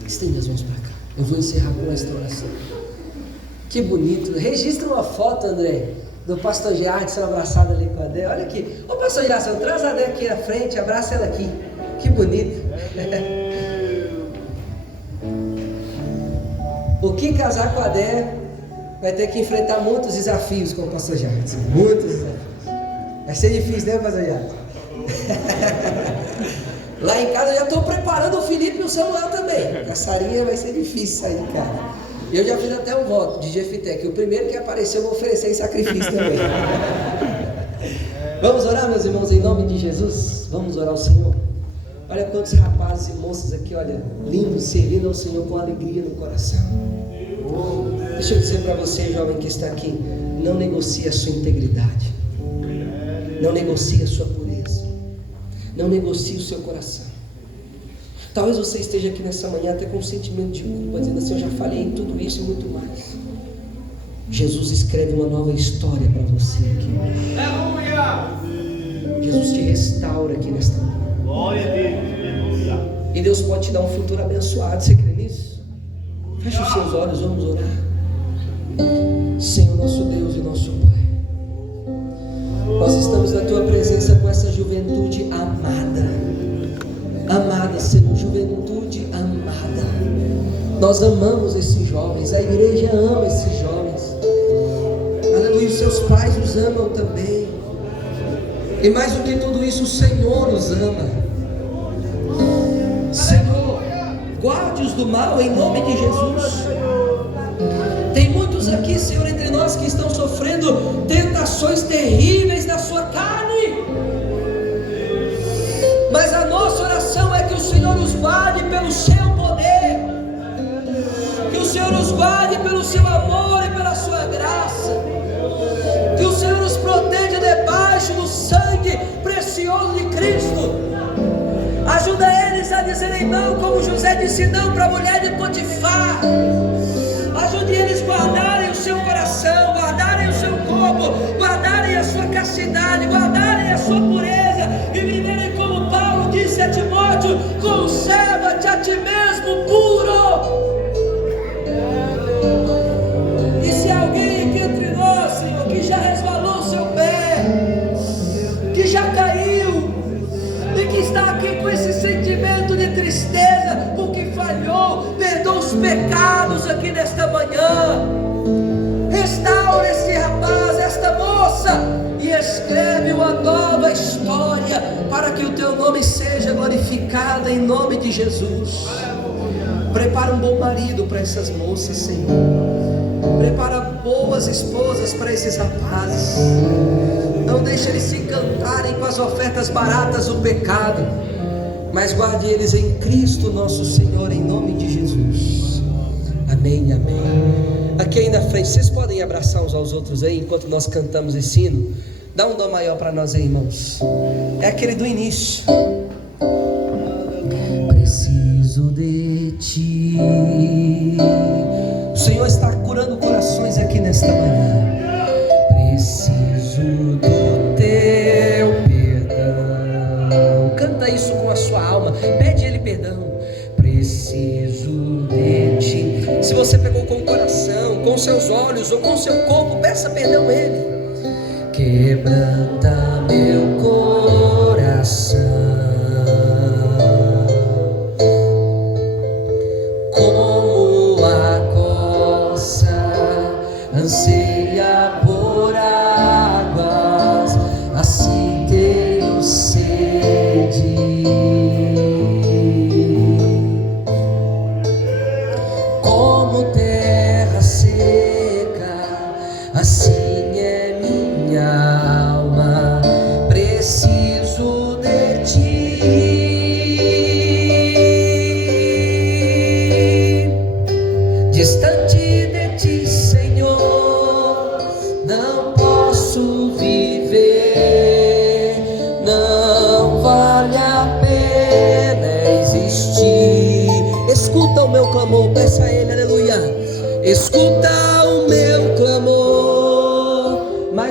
Estenda as mãos para cá. Eu vou encerrar com esta oração. Que bonito. Registra uma foto, André, do pastor Gerson abraçado ali com a Dé. Olha aqui. Ô pastor Gerson, traz a Dé aqui à frente, abraça ela aqui. Que bonito. O que casar com a Dé vai ter que enfrentar muitos desafios com o pastor Gerson. Muitos desafios. Vai ser difícil, né, pastor Gerson? Lá em casa eu já estou preparando o Felipe e o Samuel também. A Sarinha vai ser difícil sair de casa. Eu já fiz até um voto de Jefité, que o primeiro que aparecer eu vou oferecer em sacrifício também. Vamos orar, meus irmãos, em nome de Jesus? Vamos orar ao Senhor. Olha quantos rapazes e moças aqui, olha, lindos, servindo ao Senhor com alegria no coração. Deixa eu dizer para você, jovem que está aqui, não negocie a sua integridade. Não negocie a sua pureza. Não negocie o seu coração. Talvez você esteja aqui nessa manhã até com um sentimento de culpa, dizendo assim: eu já falei em tudo isso e muito mais. Jesus escreve uma nova história para você aqui. Jesus te restaura aqui nesta manhã. Glória a Deus. E Deus pode te dar um futuro abençoado. Você crê nisso? Feche os seus olhos, vamos orar. Senhor, nosso Deus e nosso Pai, nós estamos na Tua presença com essa juventude amada. Amada, Senhor, juventude amada. Nós amamos esses jovens, a igreja ama esses jovens. Aleluia, os seus pais os amam também. E mais do que tudo isso, o Senhor os ama. Senhor, guarde-os do mal em nome de Jesus. Tem muitos aqui, Senhor, entre nós que estão sofrendo tentações terríveis na sua carne. Mas a nossa oração é que o Senhor os guarde pelo seu poder, que o Senhor os guarde pelo seu amor e pela sua graça, que o Senhor os proteja debaixo do sangue precioso de Cristo. Ajuda eles a dizerem não, como José disse não para a mulher de Potifar. Ajude eles a guardarem o seu coração, guardarem o seu corpo, guardarem a sua castidade, guardarem a sua pureza e viverem como Paulo disse a Timóteo: conserva-te a ti mesmo puro. E se alguém aqui entre nós, Senhor, que já resvalou o seu pé, que já caiu e que está aqui com esse sentimento de tristeza porque falhou, perdoa os pecados aqui nesta manhã, restaura esse rapaz, esta moça, e escreve uma nova história para que o teu nome seja glorificado em nome de Jesus. Prepara um bom marido para essas moças, Senhor. Prepara boas esposas para esses rapazes. Não deixe eles se encantarem com as ofertas baratas do pecado, mas guarde eles em Cristo nosso Senhor, em nome de Jesus. Amém, amém. Aqui aí na frente, vocês podem abraçar uns aos outros aí, enquanto nós cantamos esse hino. Dá um dó maior para nós aí, irmãos. É aquele do início. Preciso de ti. O Senhor está curando corações aqui nesta manhã. Preciso do teu perdão. Canta isso com a sua alma. Pede Ele perdão. Preciso de ti. Se você pegou com o coração, com seus olhos ou com seu corpo, peça perdão a Ele. Quebranta meu coração, como a coça anseia por águas, assim tenho sede. Como terra seca, assim é minha alma, preciso de ti. Distante de ti, Senhor, não posso viver, não vale a pena existir. Escuta o meu clamor, peça a Ele, aleluia. Escuta o meu clamor, mas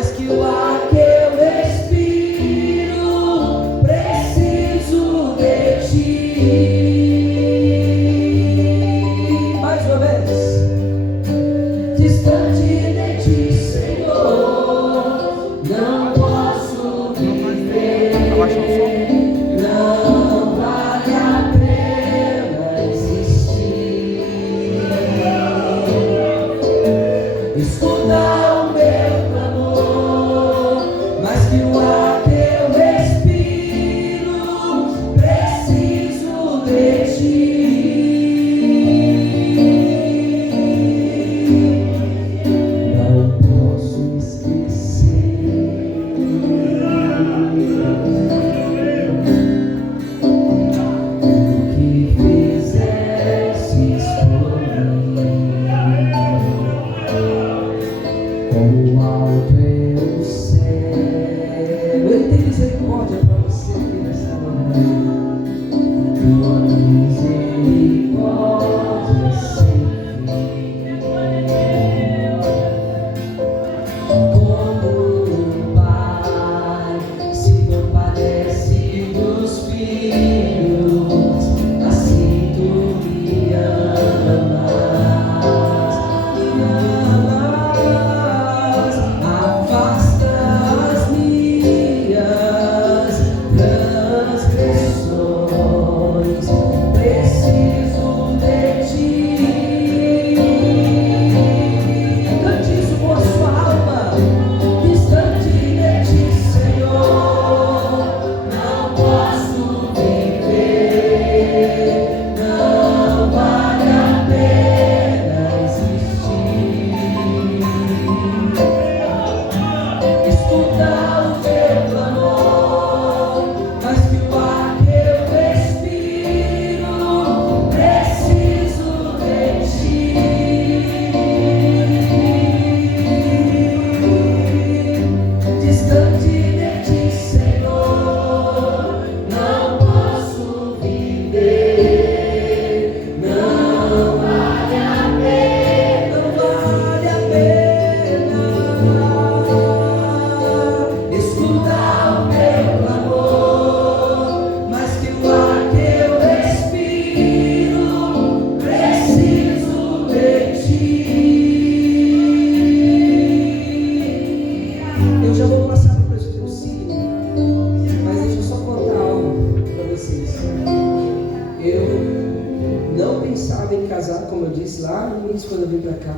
lá no início quando eu vim para cá.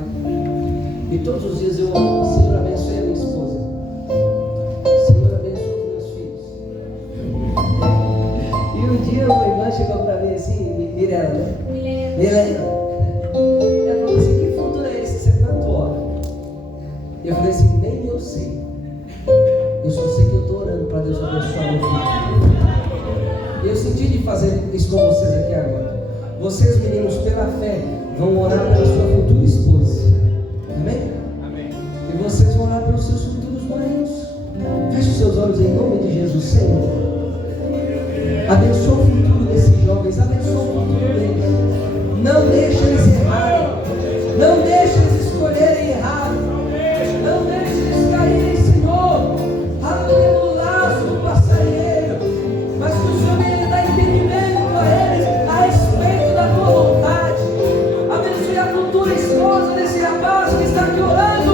E todos os dias eu oro, Senhor, abençoe a minha esposa. Senhor, abençoe os meus filhos. E um dia uma irmã chegou para mim assim, Mirella, né? Mirella. Ela falou assim, que futuro é esse que você tanto ora? E eu falei assim, nem eu sei. Eu só sei que eu estou orando para Deus abençoar meu filho. E eu senti de fazer isso com vocês aqui agora. Vocês, meninos, pela fé, vão orar pela sua futura esposa. Amém? Amém. E vocês vão orar pelos seus futuros maridos. Feche os seus olhos em nome de Jesus, Senhor. Abençoa o futuro desses jovens. Abençoa o futuro deles. Não deixe eles errarem. Não deixe eles escolherem errado. Não deixe eles caírem, Senhor. Aleluia, no laço do passarinheiro. Mas que o Senhor venha dar entendimento a eles a respeito da tua vontade. Abençoe a futura esposa desse rapaz que está aqui orando.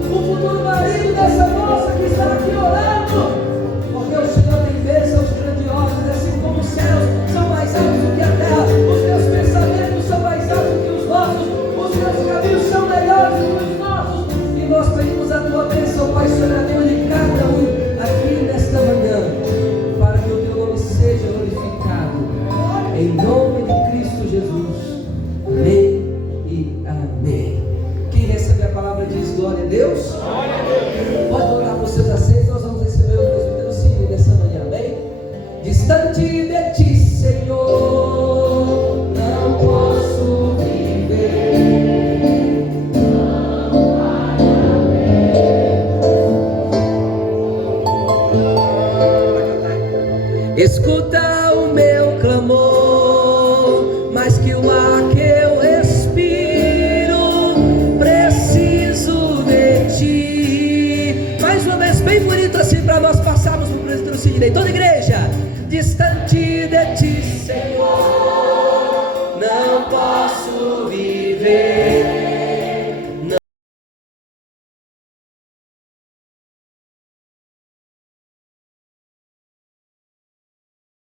O futuro marido dessa moça que está aqui orando. Porque o Senhor tem bênçãos grandiosas, assim como os céus são mais altos do que a terra. Os teus pensamentos são mais altos do que os nossos. Os teus caminhos são melhores do que os nossos. E nós pedimos a tua bênção, Pai, sobre a vida de cada um aqui nesta manhã, para que o teu nome seja glorificado. Em nome de Cristo Jesus. Amém e amém. Quem recebe a palavra diz glória a Deus. Glória a Deus. Pode voltar para os seus assentos, nós vamos receber o presbítero nessa manhã, amém? Distante de ti, Senhor, não posso viver. Escuta o meu clamor, mais que o ar que eu respiro, preciso de ti. Mais uma vez, bem bonito assim, para nós passarmos para o presbítero Sidney. Toda igreja, distante de ti, Senhor.